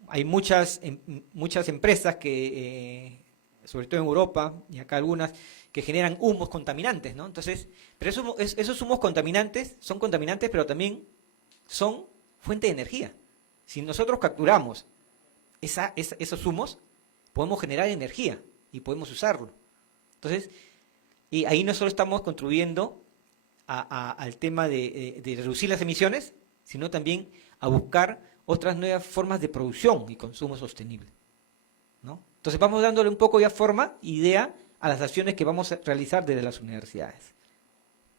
hay muchas empresas que, sobre todo en Europa, y acá algunas, que generan humos contaminantes, ¿no? Entonces, pero esos humos contaminantes son contaminantes, pero también son fuente de energía. Si nosotros capturamos esos humos, podemos generar energía y podemos usarlo. Entonces, y ahí no solo estamos contribuyendo al tema de reducir las emisiones, sino también a buscar otras nuevas formas de producción y consumo sostenible, ¿no? Entonces vamos dándole un poco ya forma, idea a las acciones que vamos a realizar desde las universidades,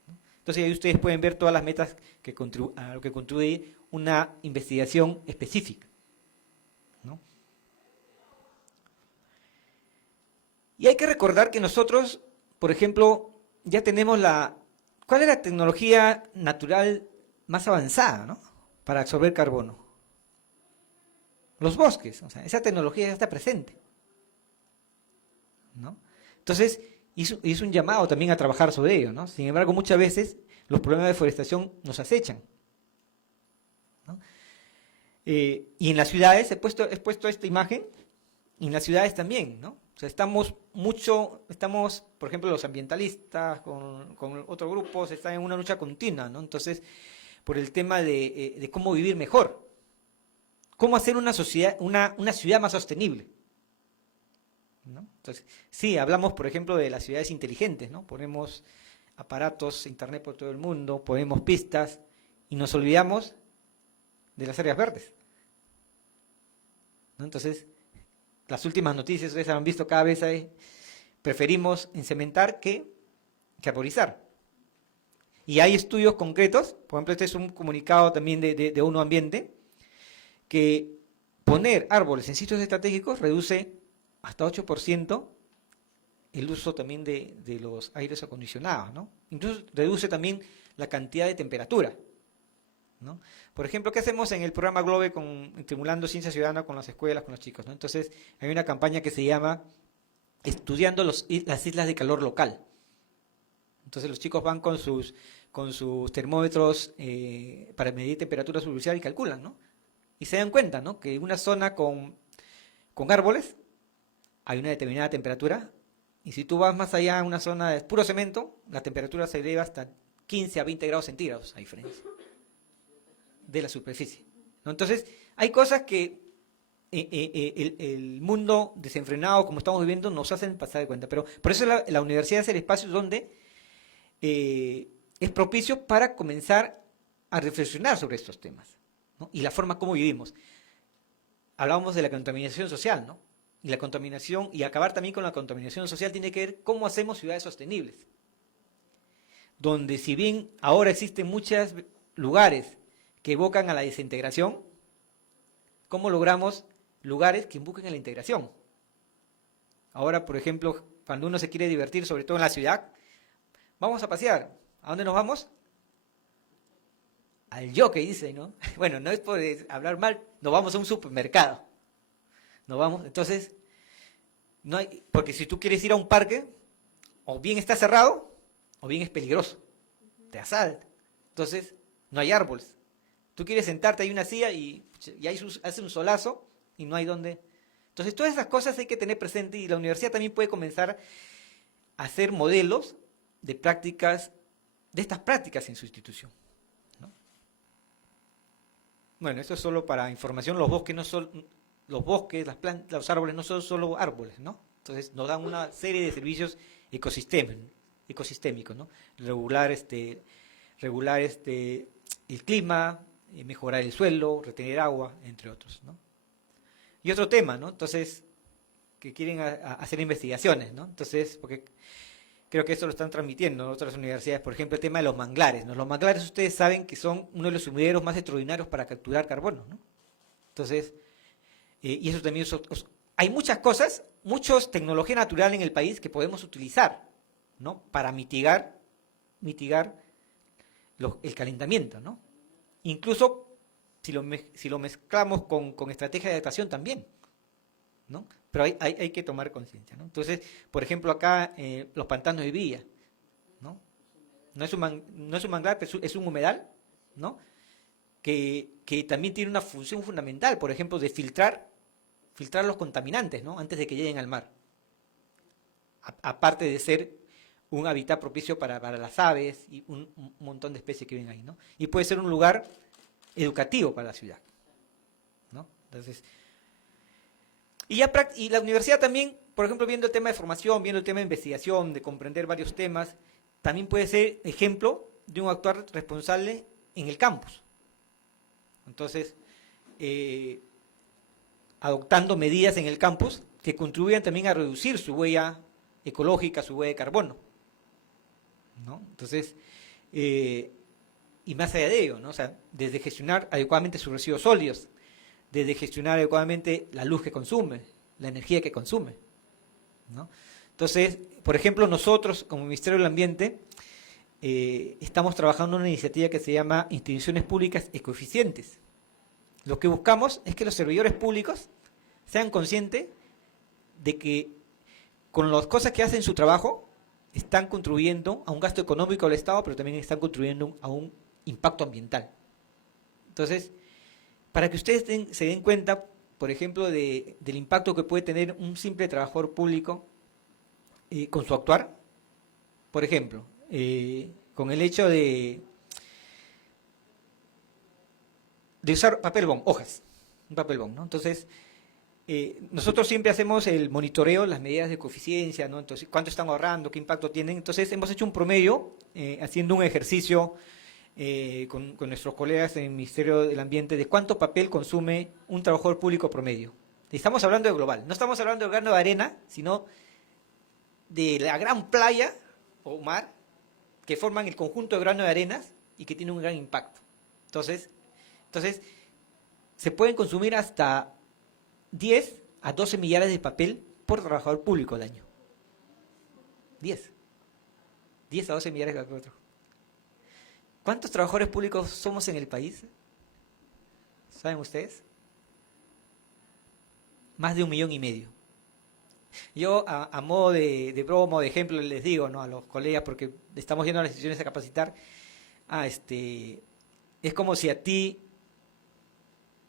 ¿no? Entonces ahí ustedes pueden ver todas las metas a lo que contribuye una investigación específica, ¿no? Y hay que recordar que nosotros, por ejemplo, ya tenemos ¿cuál es la tecnología natural más avanzada, ¿no?, para absorber carbono? Los bosques, o sea, esa tecnología ya está presente, ¿no? Entonces, hizo un llamado también a trabajar sobre ello, ¿no? Sin embargo, muchas veces los problemas de deforestación nos acechan, ¿no? Y en las ciudades, he puesto esta imagen, y en las ciudades también, ¿no? O sea, estamos, por ejemplo, los ambientalistas con otros grupos, están en una lucha continua, ¿no? Entonces, por el tema de cómo vivir mejor, cómo hacer una ciudad más sostenible, ¿no? Entonces, sí, hablamos, por ejemplo, de las ciudades inteligentes, ¿no? Ponemos aparatos, internet por todo el mundo, ponemos pistas, y nos olvidamos de las áreas verdes, ¿no? Entonces, las últimas noticias, ustedes han visto, cada vez preferimos encementar que arborizar. Y hay estudios concretos, por ejemplo, este es un comunicado también de ONU Ambiente, que poner árboles en sitios estratégicos reduce hasta 8% el uso también de los aires acondicionados, ¿no? Incluso reduce también la cantidad de temperatura, ¿no? Por ejemplo, ¿qué hacemos en el programa GLOBE estimulando ciencia ciudadana con las escuelas, con los chicos, ¿no? Entonces, hay una campaña que se llama Estudiando las islas de calor local. Entonces, los chicos van con sus termómetros para medir temperatura superficial y calculan, ¿no? Y se dan cuenta, ¿no? Que en una zona con árboles hay una determinada temperatura, y si tú vas más allá a una zona de puro cemento, la temperatura se eleva hasta 15 a 20 grados centígrados a diferencia de la superficie, ¿no? Entonces, hay cosas que el mundo desenfrenado como estamos viviendo nos hacen pasar de cuenta, pero por eso la universidad es el espacio donde es propicio para comenzar a reflexionar sobre estos temas, ¿no? Y la forma como vivimos. Hablábamos de la contaminación social, ¿no? Y la contaminación, y acabar también con la contaminación social, tiene que ver cómo hacemos ciudades sostenibles. Donde si bien ahora existen muchos lugares que evocan a la desintegración, ¿cómo logramos lugares que invoquen a la integración? Ahora, por ejemplo, cuando uno se quiere divertir, sobre todo en la ciudad, vamos a pasear. ¿A dónde nos vamos? Al Jockey, dice, ¿no? Bueno, no es por hablar mal, nos vamos a un supermercado. Nos vamos, entonces, no hay, porque si tú quieres ir a un parque, o bien está cerrado, o bien es peligroso, te asalta. Entonces, no hay árboles. Tú quieres sentarte, hay una silla y hace un solazo y no hay dónde. Entonces, todas esas cosas hay que tener presente, y la universidad también puede comenzar a hacer modelos de prácticas, de estas prácticas en su institución, ¿no? Bueno, esto es solo para información. Los bosques no son, los bosques, las plantas, los árboles no son solo árboles, ¿no? Entonces nos dan una serie de servicios ecosistémicos, ¿no? Regular el clima, mejorar el suelo, retener agua, entre otros, ¿no? Y otro tema, ¿no? Entonces, que quieren hacer investigaciones, ¿no? Entonces, porque creo que esto lo están transmitiendo en otras universidades, por ejemplo, el tema de los manglares, ¿no? Los manglares, ustedes saben que son uno de los sumideros más extraordinarios para capturar carbono, ¿no? Entonces, y eso también hay muchas cosas, mucha tecnología natural en el país que podemos utilizar, ¿no? Para mitigar el calentamiento, ¿no? Incluso si lo mezclamos con estrategias de adaptación también, ¿no? Pero hay que tomar conciencia, ¿no? Entonces, por ejemplo, acá los pantanos de Villa, ¿no? No es un manglar, pero es un humedal, ¿no? Que también tiene una función fundamental, por ejemplo, de filtrar los contaminantes, ¿no? Antes de que lleguen al mar. Aparte de ser un hábitat propicio para las aves y un montón de especies que viven ahí, ¿no? Y puede ser un lugar educativo para la ciudad, ¿no? Entonces, y la universidad también, por ejemplo, viendo el tema de formación, viendo el tema de investigación, de comprender varios temas, también puede ser ejemplo de un actuar responsable en el campus. Entonces, adoptando medidas en el campus que contribuyan también a reducir su huella ecológica, su huella de carbono, ¿no? Entonces, y más allá de ello, ¿no? O sea, desde gestionar adecuadamente sus residuos sólidos, desde gestionar adecuadamente la luz que consume, la energía que consume, ¿no? Entonces, por ejemplo, nosotros como Ministerio del Ambiente estamos trabajando en una iniciativa que se llama Instituciones Públicas Ecoeficientes. Lo que buscamos es que los servidores públicos sean conscientes de que con las cosas que hacen en su trabajo están contribuyendo a un gasto económico del Estado, pero también están contribuyendo a un impacto ambiental. Entonces, para que ustedes se den cuenta, por ejemplo, del impacto que puede tener un simple trabajador público con su actuar, por ejemplo, con el hecho de usar papel bond, hojas, un papel bond, ¿no? Entonces, nosotros siempre hacemos el monitoreo, las medidas de coeficiencia, ¿no? Entonces, cuánto están ahorrando, qué impacto tienen. Entonces, hemos hecho un promedio, haciendo un ejercicio con nuestros colegas en el Ministerio del Ambiente, de cuánto papel consume un trabajador público promedio. Estamos hablando de global, no estamos hablando del grano de arena, sino de la gran playa o mar que forman el conjunto de granos de arenas y que tiene un gran impacto. Entonces, se pueden consumir hasta 10 a 12 millares de papel por trabajador público al año. 10 a 12 millares de papel. ¿Cuántos trabajadores públicos somos en el país? ¿Saben ustedes? Más de 1,5 millones. Yo, a modo de broma o de ejemplo, les digo, ¿no?, a los colegas, porque estamos yendo a las instituciones a capacitar, es como si a ti,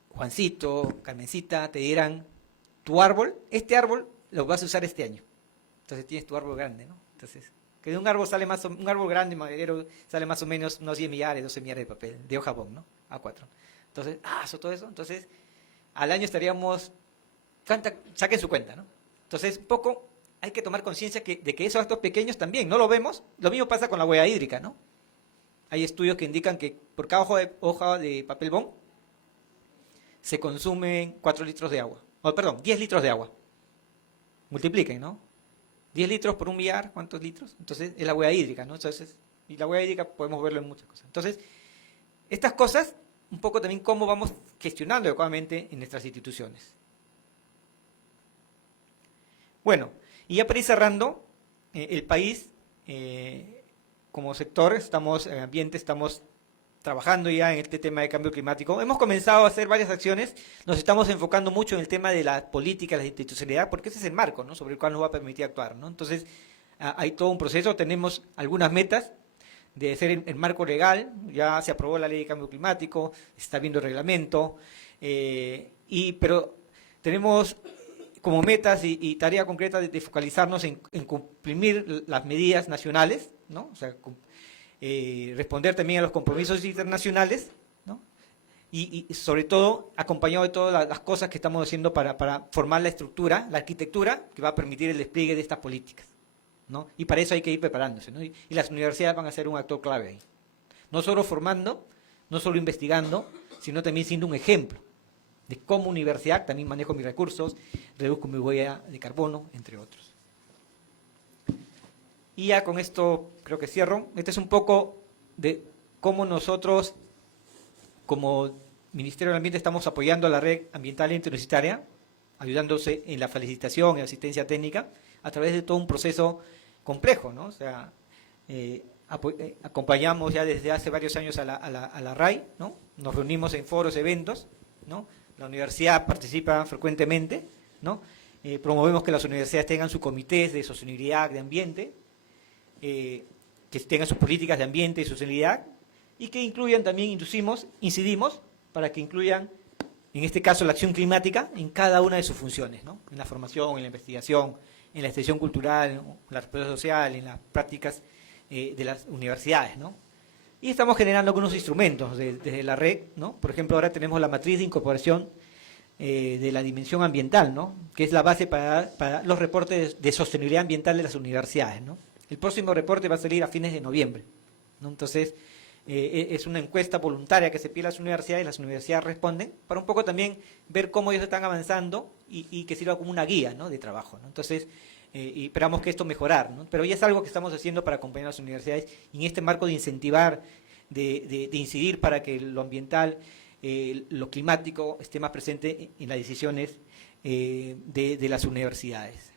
Juancito, Carmencita, te dieran tu árbol, este árbol lo vas a usar este año. Entonces tienes tu árbol grande, ¿no? Entonces, que de un árbol sale un árbol grande, maderero, sale más o menos unos 10 millares, 12 millares de papel, de hojabón, ¿no? A4. Entonces, todo eso. Entonces, al año estaríamos, saquen su cuenta, ¿no? Entonces, un poco hay que tomar conciencia de que esos actos pequeños también, no lo vemos, lo mismo pasa con la huella hídrica, ¿no? Hay estudios que indican que por cada hoja de papel bond se consumen 4 litros de agua. 10 litros de agua. Multipliquen, ¿no? 10 litros por un millar, ¿cuántos litros? Entonces, es la huella hídrica, ¿no? Entonces, y la huella hídrica podemos verlo en muchas cosas. Entonces, estas cosas, un poco también cómo vamos gestionando adecuadamente en nuestras instituciones. Bueno, y ya para ir cerrando, el país, como sector, ambiente, estamos trabajando ya en este tema de cambio climático. Hemos comenzado a hacer varias acciones, nos estamos enfocando mucho en el tema de la política, la institucionalidad, porque ese es el marco, ¿no?, sobre el cual nos va a permitir actuar, ¿no? Entonces, hay todo un proceso, tenemos algunas metas de hacer el marco legal, ya se aprobó la ley de cambio climático, se está viendo el reglamento, pero tenemos como metas y tarea concreta de focalizarnos en cumplir las medidas nacionales, ¿no? O sea, responder también a los compromisos internacionales, ¿no? Y sobre todo acompañado de todas las cosas que estamos haciendo para formar la estructura, la arquitectura que va a permitir el despliegue de estas políticas, ¿no? Y para eso hay que ir preparándose, ¿no? Y las universidades van a ser un actor clave ahí. No solo formando, no solo investigando, sino también siendo un ejemplo de cómo universidad también manejo mis recursos, reduzco mi huella de carbono, entre otros. Y ya con esto creo que cierro. Este es un poco de cómo nosotros, como Ministerio del Ambiente, estamos apoyando a la red ambiental interuniversitaria, ayudándose en la facilitación y asistencia técnica, a través de todo un proceso complejo, ¿no? O sea, acompañamos ya desde hace varios años a la RAI, ¿no? Nos reunimos en foros, eventos, ¿no? La universidad participa frecuentemente, ¿no? Promovemos que las universidades tengan sus comités de sostenibilidad de ambiente, que tengan sus políticas de ambiente y sostenibilidad, y que incluyan también, incidimos para que incluyan, en este caso, la acción climática en cada una de sus funciones, ¿no? En la formación, en la investigación, en la extensión cultural, en la responsabilidad social, en las prácticas de las universidades, ¿no? Y estamos generando algunos instrumentos desde la red, ¿no? Por ejemplo, ahora tenemos la matriz de incorporación de la dimensión ambiental, ¿no? Que es la base para los reportes de sostenibilidad ambiental de las universidades, ¿no? El próximo reporte va a salir a fines de noviembre, ¿no? Entonces, es una encuesta voluntaria que se pide a las universidades responden, para un poco también ver cómo ellos están avanzando y que sirva como una guía, ¿no?, de trabajo, ¿no? Entonces, y esperamos que esto mejorar, ¿no? Pero ya es algo que estamos haciendo para acompañar a las universidades y en este marco de incentivar, de incidir para que lo ambiental, lo climático esté más presente en las decisiones de las universidades.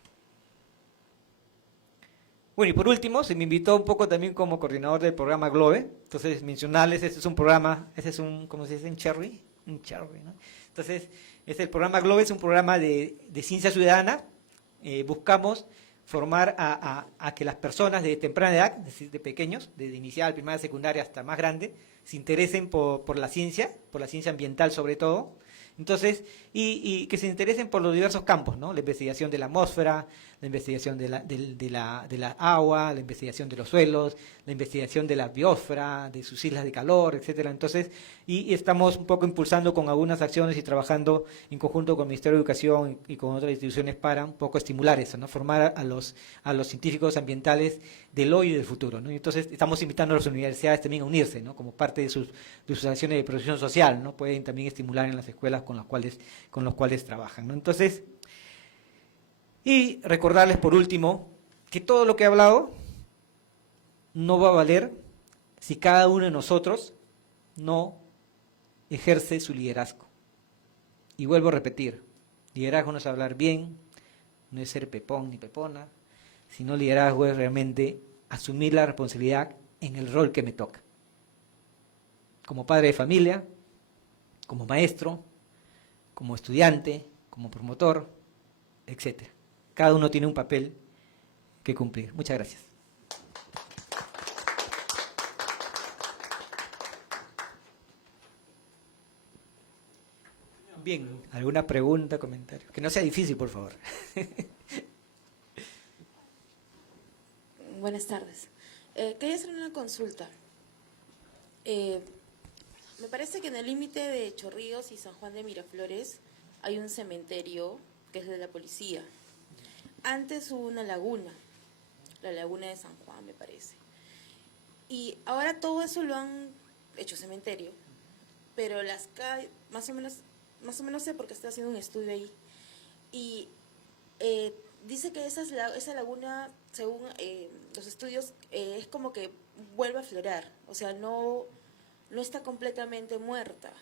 Bueno, y por último, se me invitó un poco también como coordinador del programa GLOBE, entonces mencionarles, este es un programa, ¿cómo se dice? Un cherry, ¿no? Entonces, el programa GLOBE es un programa de ciencia ciudadana. Buscamos formar a que las personas de temprana edad, es decir, de pequeños, desde inicial, primaria, secundaria hasta más grande, se interesen por la ciencia ambiental sobre todo. Entonces, y que se interesen por los diversos campos, ¿no? La investigación de la atmósfera, la investigación de la agua, la investigación de los suelos, la investigación de la biosfera, de sus islas de calor, etcétera. Entonces, y estamos un poco impulsando con algunas acciones y trabajando en conjunto con el Ministerio de Educación y con otras instituciones para un poco estimular eso, ¿no? Formar a los científicos ambientales del hoy y del futuro, ¿no? Y entonces estamos invitando a las universidades también a unirse, ¿no? Como parte de sus acciones de protección social, ¿no? Pueden también estimular en las escuelas con los cuales trabajan, ¿no? Entonces, y recordarles por último que todo lo que he hablado no va a valer si cada uno de nosotros no ejerce su liderazgo. Y vuelvo a repetir, liderazgo no es hablar bien, no es ser pepón ni pepona, sino liderazgo es realmente asumir la responsabilidad en el rol que me toca. como padre de familia, como maestro, como estudiante, como promotor, etcétera. Cada uno tiene un papel que cumplir. Muchas gracias. Bien, ¿alguna pregunta, comentario? Que no sea difícil, por favor. Buenas tardes. Quería hacer una consulta. Me parece que en el límite de Chorrillos y San Juan de Miraflores hay un cementerio que es de la policía. Antes hubo una laguna, la laguna de San Juan, me parece. Y ahora todo eso lo han hecho cementerio, pero las calles, más o menos sé porque estoy haciendo un estudio ahí. Y dice que esa laguna, según los estudios, es como que vuelve a aflorar, o sea, no está completamente muerta,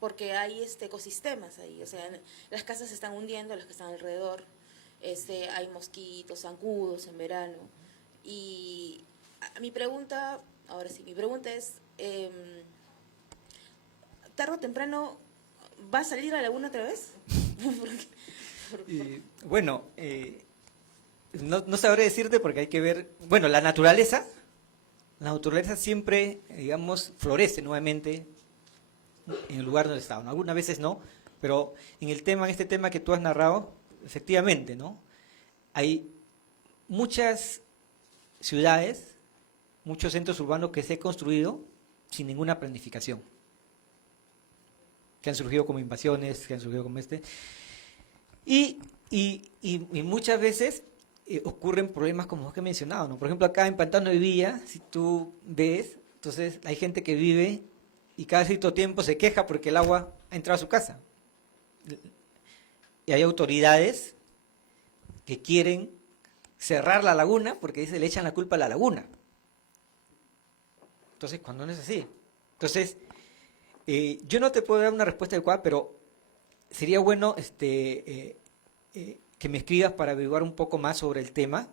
porque hay ecosistemas ahí, o sea, las casas se están hundiendo, las que están alrededor, hay mosquitos, zancudos en verano. Y mi pregunta es, ¿tarde o temprano va a salir a la laguna otra vez? Bueno, no sabré decirte porque hay que ver, bueno, la naturaleza siempre, digamos, florece nuevamente en el lugar donde está, ¿no? Algunas veces no, pero en este tema que tú has narrado, efectivamente, ¿no? Hay muchas ciudades, muchos centros urbanos que se han construido sin ninguna planificación, que han surgido como invasiones, que han surgido como y muchas veces ocurren problemas como los que he mencionado, ¿no? Por ejemplo, acá en Pantano de Villa, si tú ves, entonces hay gente que vive y cada cierto tiempo se queja porque el agua ha entrado a su casa. Y hay autoridades que quieren cerrar la laguna porque le echan la culpa a la laguna. Entonces, cuando no es así. Entonces, yo no te puedo dar una respuesta adecuada, pero sería bueno que me escribas para averiguar un poco más sobre el tema.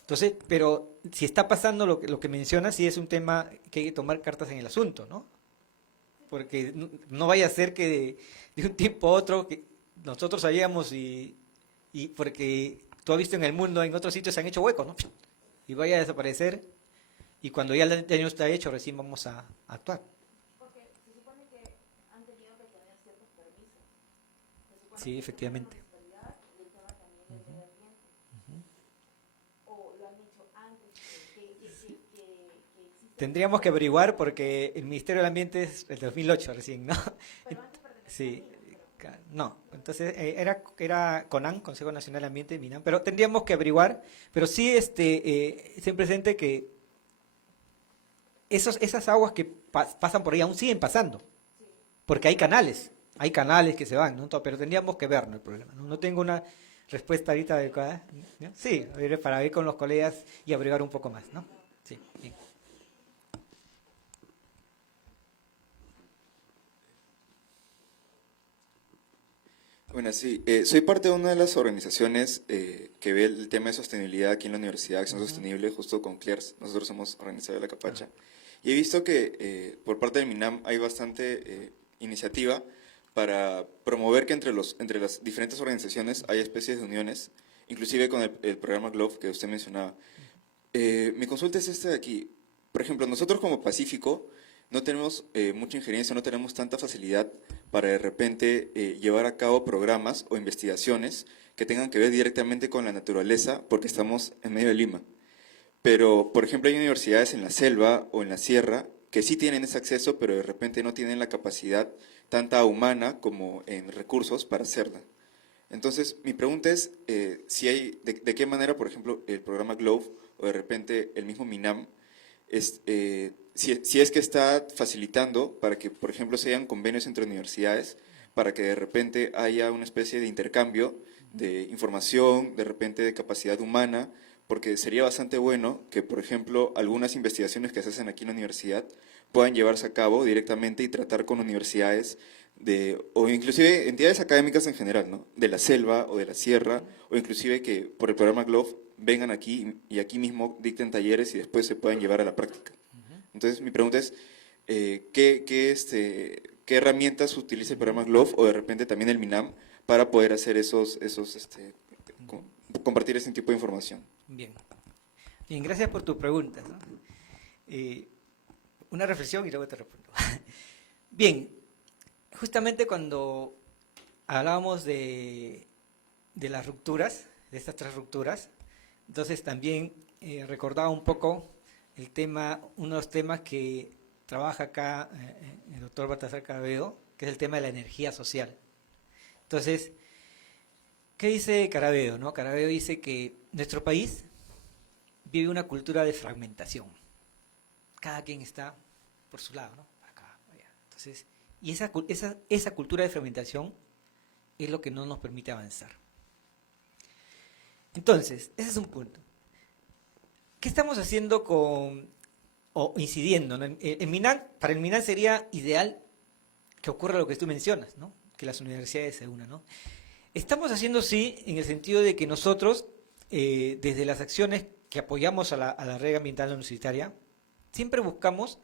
Entonces, pero si está pasando lo que mencionas, sí es un tema que hay que tomar cartas en el asunto, ¿no? Porque no vaya a ser que de un tiempo a otro que nosotros salíamos y porque tú has visto en el mundo, en otros sitios se han hecho huecos, ¿no? Y vaya a desaparecer y cuando ya el daño está hecho, recién vamos a actuar. Porque se supone que han tenido que tener ciertos permisos. Sí, efectivamente. Tendríamos que averiguar porque el Ministerio del Ambiente es el 2008 recién, ¿no? Sí, no, entonces era CONAN, Consejo Nacional de Ambiente y MINAM, pero tendríamos que averiguar, pero sí ten presente que esas aguas que pasan por ahí aún siguen pasando, porque hay canales que se van, ¿no? Pero tendríamos que ver, ¿no? El problema, ¿no? No tengo una respuesta ahorita adecuada, ¿no? Sí, para ir con los colegas y averiguar un poco más, ¿no? Sí, bien. Bueno, sí, soy parte de una de las organizaciones que ve el tema de sostenibilidad aquí en la Universidad de Acción Sostenible, justo con CLERS. Nosotros somos organizadores de la Capacha. Y he visto que por parte del MINAM hay bastante iniciativa para promover que entre las diferentes organizaciones hay especies de uniones, inclusive con el programa GLOVE que usted mencionaba. Mi consulta es esta de aquí. Por ejemplo, nosotros como Pacífico no tenemos mucha injerencia, no tenemos tanta facilidad para de repente llevar a cabo programas o investigaciones que tengan que ver directamente con la naturaleza porque estamos en medio de Lima. Pero, por ejemplo, hay universidades en la selva o en la sierra que sí tienen ese acceso, pero de repente no tienen la capacidad tanta humana como en recursos para hacerla. Entonces, mi pregunta es si hay, de qué manera, por ejemplo, el programa GLOVE o de repente el mismo MINAM, si es que está facilitando para que, por ejemplo, se hayan convenios entre universidades, para que de repente haya una especie de intercambio de información, de repente de capacidad humana, porque sería bastante bueno que, por ejemplo, algunas investigaciones que se hacen aquí en la universidad puedan llevarse a cabo directamente y tratar con universidades o inclusive entidades académicas en general, ¿no? De la selva o de la sierra, o inclusive que por el programa GLOVE vengan aquí y aquí mismo dicten talleres y después se puedan llevar a la práctica. Entonces, mi pregunta es, ¿qué herramientas utiliza el programa GLOVE o de repente también el MINAM para poder hacer compartir ese tipo de información? Bien. Bien, gracias por tu pregunta, ¿no? Una reflexión y luego te respondo. Bien, justamente cuando hablábamos de las rupturas, de estas 3 rupturas, entonces también recordaba un poco el tema, uno de los temas que trabaja acá el doctor Baltasar Carabedo, que es el tema de la energía social. Entonces, ¿qué dice Carabedo, no? Carabedo dice que nuestro país vive una cultura de fragmentación. Cada quien está por su lado, ¿no? Acá, allá. Entonces, y esa cultura de fragmentación es lo que no nos permite avanzar. Entonces, ese es un punto. ¿Qué estamos haciendo o incidiendo, ¿no? Para el MINAN sería ideal que ocurra lo que tú mencionas, ¿no? Que las universidades se unan, ¿no? Estamos haciendo sí, en el sentido de que nosotros, desde las acciones que apoyamos a la red ambiental universitaria, siempre buscamos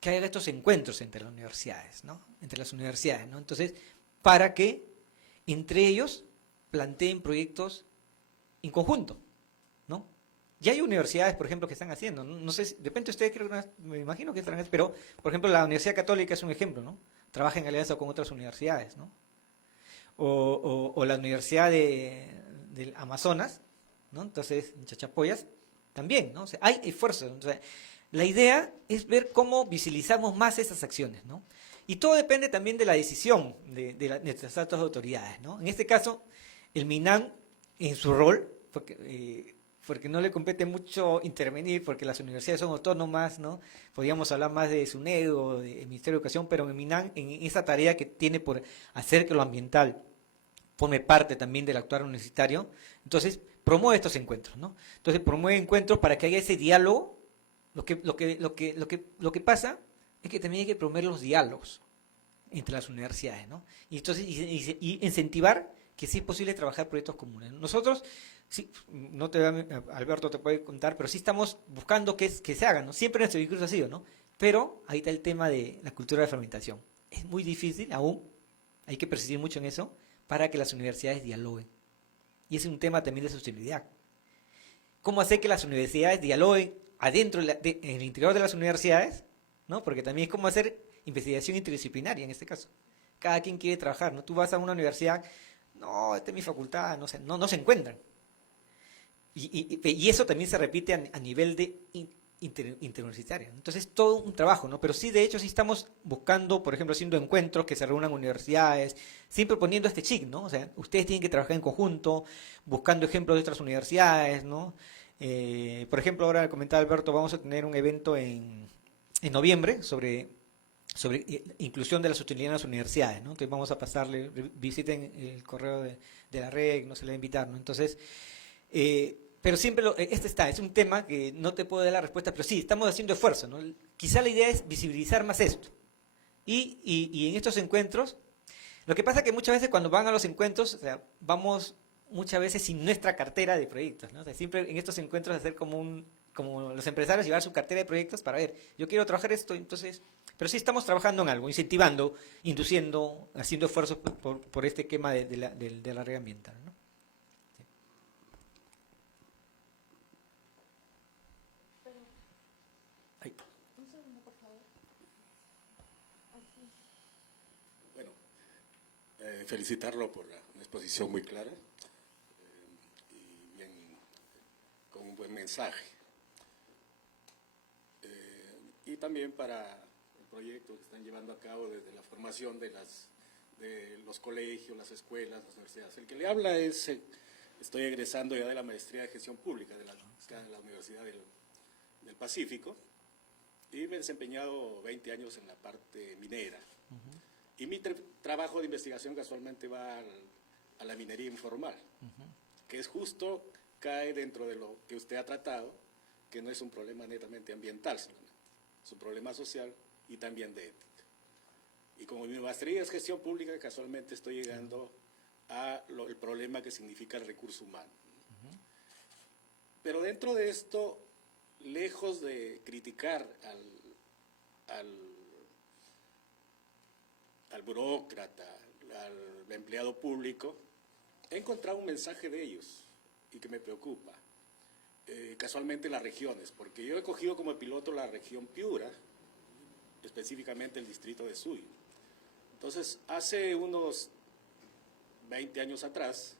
que haya estos encuentros entre las universidades, ¿no? Entre las universidades, ¿no? Entonces, para que entre ellos planteen proyectos en conjunto, ¿no? Ya hay universidades, por ejemplo, que están haciendo, no sé, de repente ustedes creo que me imagino que están, pero, por ejemplo, la Universidad Católica es un ejemplo, ¿no? Trabaja en alianza con otras universidades, ¿no? O la Universidad del Amazonas, ¿no? Entonces, en Chachapoyas, también, ¿no? O sea, hay esfuerzos. O sea, la idea es ver cómo visibilizamos más esas acciones, ¿no? Y todo depende también de la decisión de nuestras altas autoridades, ¿no? En este caso, el MINAN, en su rol, porque no le compete mucho intervenir, porque las universidades son autónomas, ¿no? Podríamos hablar más de SUNED o del Ministerio de Educación, pero en el MINAN, en esa tarea que tiene por hacer que lo ambiental forme parte también del actuar universitario, entonces promueve estos encuentros, ¿no? Entonces promueve encuentros para que haya ese diálogo. Lo que pasa es que también hay que promover los diálogos entre las universidades, ¿no? Y entonces y incentivar que sí es posible trabajar proyectos comunes. Nosotros, sí, Alberto te puede contar, pero sí estamos buscando que se hagan, ¿no? Siempre nuestro discurso ha sido, ¿no? Pero ahí está el tema de la cultura de fermentación. Es muy difícil aún, hay que persistir mucho en eso, para que las universidades dialoguen. Y es un tema también de sostenibilidad. ¿Cómo hacer que las universidades dialoguen adentro, en el interior de las universidades? ¿No? Porque también es como hacer investigación interdisciplinaria en este caso. Cada quien quiere trabajar, ¿no? Tú vas a una universidad, no, esta es mi facultad, no se encuentran. Y eso también se repite a nivel de interuniversitario. Entonces, todo un trabajo, ¿no? Pero sí, de hecho, sí estamos buscando, por ejemplo, haciendo encuentros que se reúnan universidades, siempre poniendo este chip, ¿no? O sea, ustedes tienen que trabajar en conjunto, buscando ejemplos de otras universidades, ¿no? Por ejemplo, ahora comentaba Alberto, vamos a tener un evento en noviembre sobre inclusión de la sostenibilidad en las universidades, ¿no? Entonces vamos a pasarle, visiten el correo de la red, no se le va a invitar, ¿no? Entonces, pero siempre es un tema que no te puedo dar la respuesta, pero sí, estamos haciendo esfuerzo, ¿no? Quizá la idea es visibilizar más esto. Y en estos encuentros, lo que pasa es que muchas veces cuando van a los encuentros, o sea, vamos muchas veces sin nuestra cartera de proyectos, ¿no? O sea, siempre en estos encuentros hacer como los empresarios llevar su cartera de proyectos para ver, yo quiero trabajar esto, entonces, pero sí estamos trabajando en algo, incentivando, induciendo, haciendo esfuerzos por este tema de la red ambiental, ¿no? Sí. Bueno, felicitarlo por una exposición muy clara y bien, con un buen mensaje. Y también para el proyecto que están llevando a cabo desde la formación de los colegios, las escuelas, las universidades. El que le habla estoy egresando ya de la maestría de gestión pública de la Universidad del Pacífico y me he desempeñado 20 años en la parte minera. Y mi trabajo de investigación casualmente va a la minería informal, que es justo, cae dentro de lo que usted ha tratado, que no es un problema netamente ambiental solamente. Es un problema social y también de ética. Y como mi maestría es gestión pública, casualmente estoy llegando el problema que significa el recurso humano. Pero dentro de esto, lejos de criticar al burócrata, al empleado público, he encontrado un mensaje de ellos y que me preocupa. Casualmente las regiones, porque yo he cogido como piloto la región Piura, específicamente el distrito de Suy. Entonces, hace unos 20 años atrás,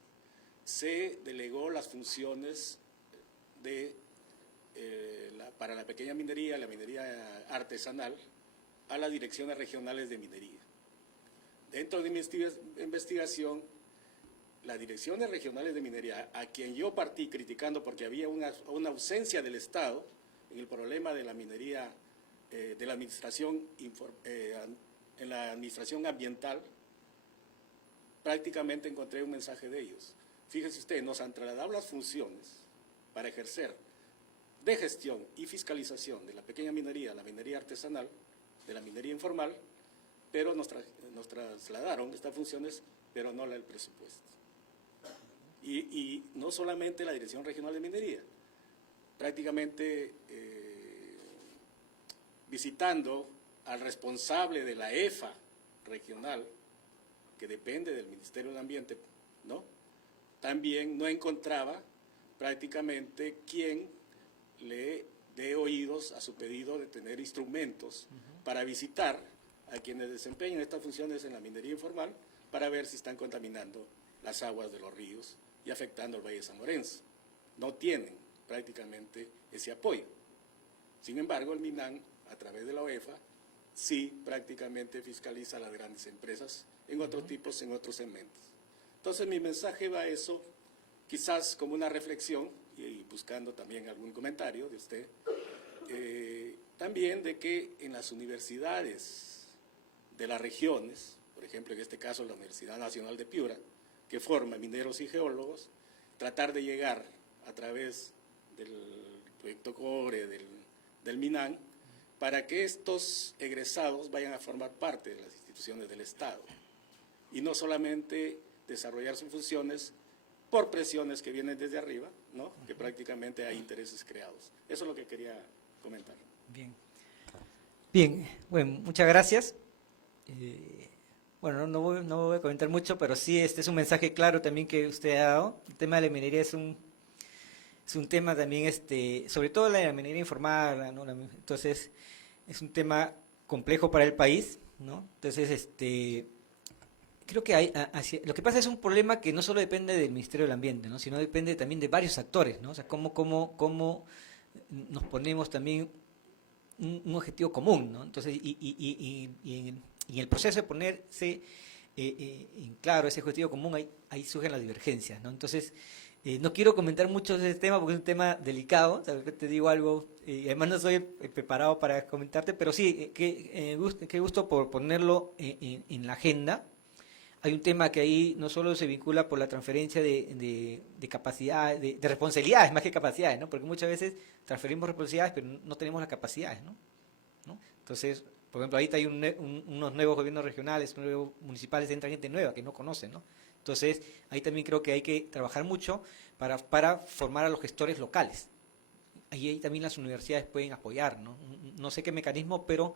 se delegó las funciones para la pequeña minería, la minería artesanal, a las direcciones regionales de minería. Dentro de mi investigación, las direcciones regionales de minería, a quien yo partí criticando porque había una ausencia del Estado en el problema de la minería, de la administración, en la administración ambiental, prácticamente encontré un mensaje de ellos. Fíjese usted, nos han trasladado las funciones para ejercer de gestión y fiscalización de la pequeña minería, la minería artesanal, de la minería informal, pero nos trasladaron estas funciones, pero no el presupuesto. Y no solamente la Dirección Regional de Minería, prácticamente visitando al responsable de la EFA regional, que depende del Ministerio del Ambiente, ¿no? También no encontraba prácticamente quien le dé oídos a su pedido de tener instrumentos para visitar a quienes desempeñan estas funciones en la minería informal para ver si están contaminando las aguas de los ríos y afectando al Valle de San Lorenzo. No tienen prácticamente ese apoyo. Sin embargo, el MINAN, a través de la OEFA, sí prácticamente fiscaliza a las grandes empresas en otros tipos, en otros segmentos. Entonces, mi mensaje va a eso, quizás como una reflexión, y buscando también algún comentario de usted, también de que en las universidades de las regiones, por ejemplo, en este caso la Universidad Nacional de Piura, que forma mineros y geólogos, tratar de llegar a través del proyecto COBRE, del MINAN, para que estos egresados vayan a formar parte de las instituciones del Estado y no solamente desarrollar sus funciones por presiones que vienen desde arriba, ¿no? Que prácticamente hay intereses creados. Eso es lo que quería comentar. Bien. Bien, bueno, muchas gracias. Bueno, no voy a comentar mucho, pero sí, este es un mensaje claro también que usted ha dado. El tema de la minería es un tema también, sobre todo la minería informal, ¿no? Entonces, es un tema complejo para el país, ¿no? Entonces, creo que lo que pasa es un problema que no solo depende del Ministerio del Ambiente, ¿no? Sino depende también de varios actores, ¿no? O sea, cómo nos ponemos también un objetivo común, ¿no? Entonces, y en el proceso de ponerse en claro ese objetivo común, ahí surgen las divergencias, ¿no? Entonces, no quiero comentar mucho de ese tema porque es un tema delicado, tal vez te digo algo, además no soy preparado para comentarte, pero sí, qué gusto por ponerlo en la agenda. Hay un tema que ahí no solo se vincula por la transferencia de capacidades, de responsabilidades más que capacidades, ¿no? Porque muchas veces transferimos responsabilidades pero no tenemos las capacidades, ¿no? Entonces, por ejemplo, ahí hay unos nuevos gobiernos regionales, nuevos municipales, entra gente nueva que no conoce, ¿no? Entonces, ahí también creo que hay que trabajar mucho para formar a los gestores locales. Ahí también las universidades pueden apoyar, ¿no? No sé qué mecanismo, pero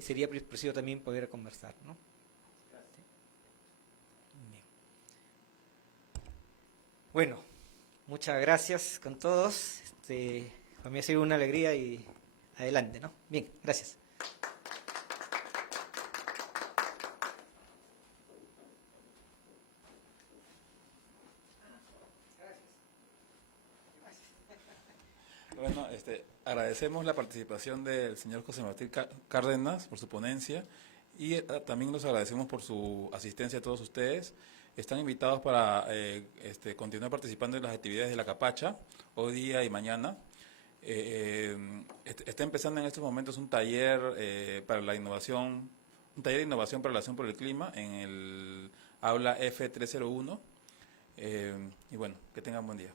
sería preciso también poder conversar, ¿no? Bueno, muchas gracias con todos. Para mí ha sido una alegría y adelante, ¿no? Bien, gracias. Bueno, agradecemos la participación del señor José Martín Cárdenas por su ponencia y también los agradecemos por su asistencia a todos ustedes. Están invitados para continuar participando en las actividades de la Capacha, hoy día y mañana. Está empezando en estos momentos un taller para la innovación, un taller de innovación para la acción por el clima en el aula F301. Y bueno, que tengan buen día.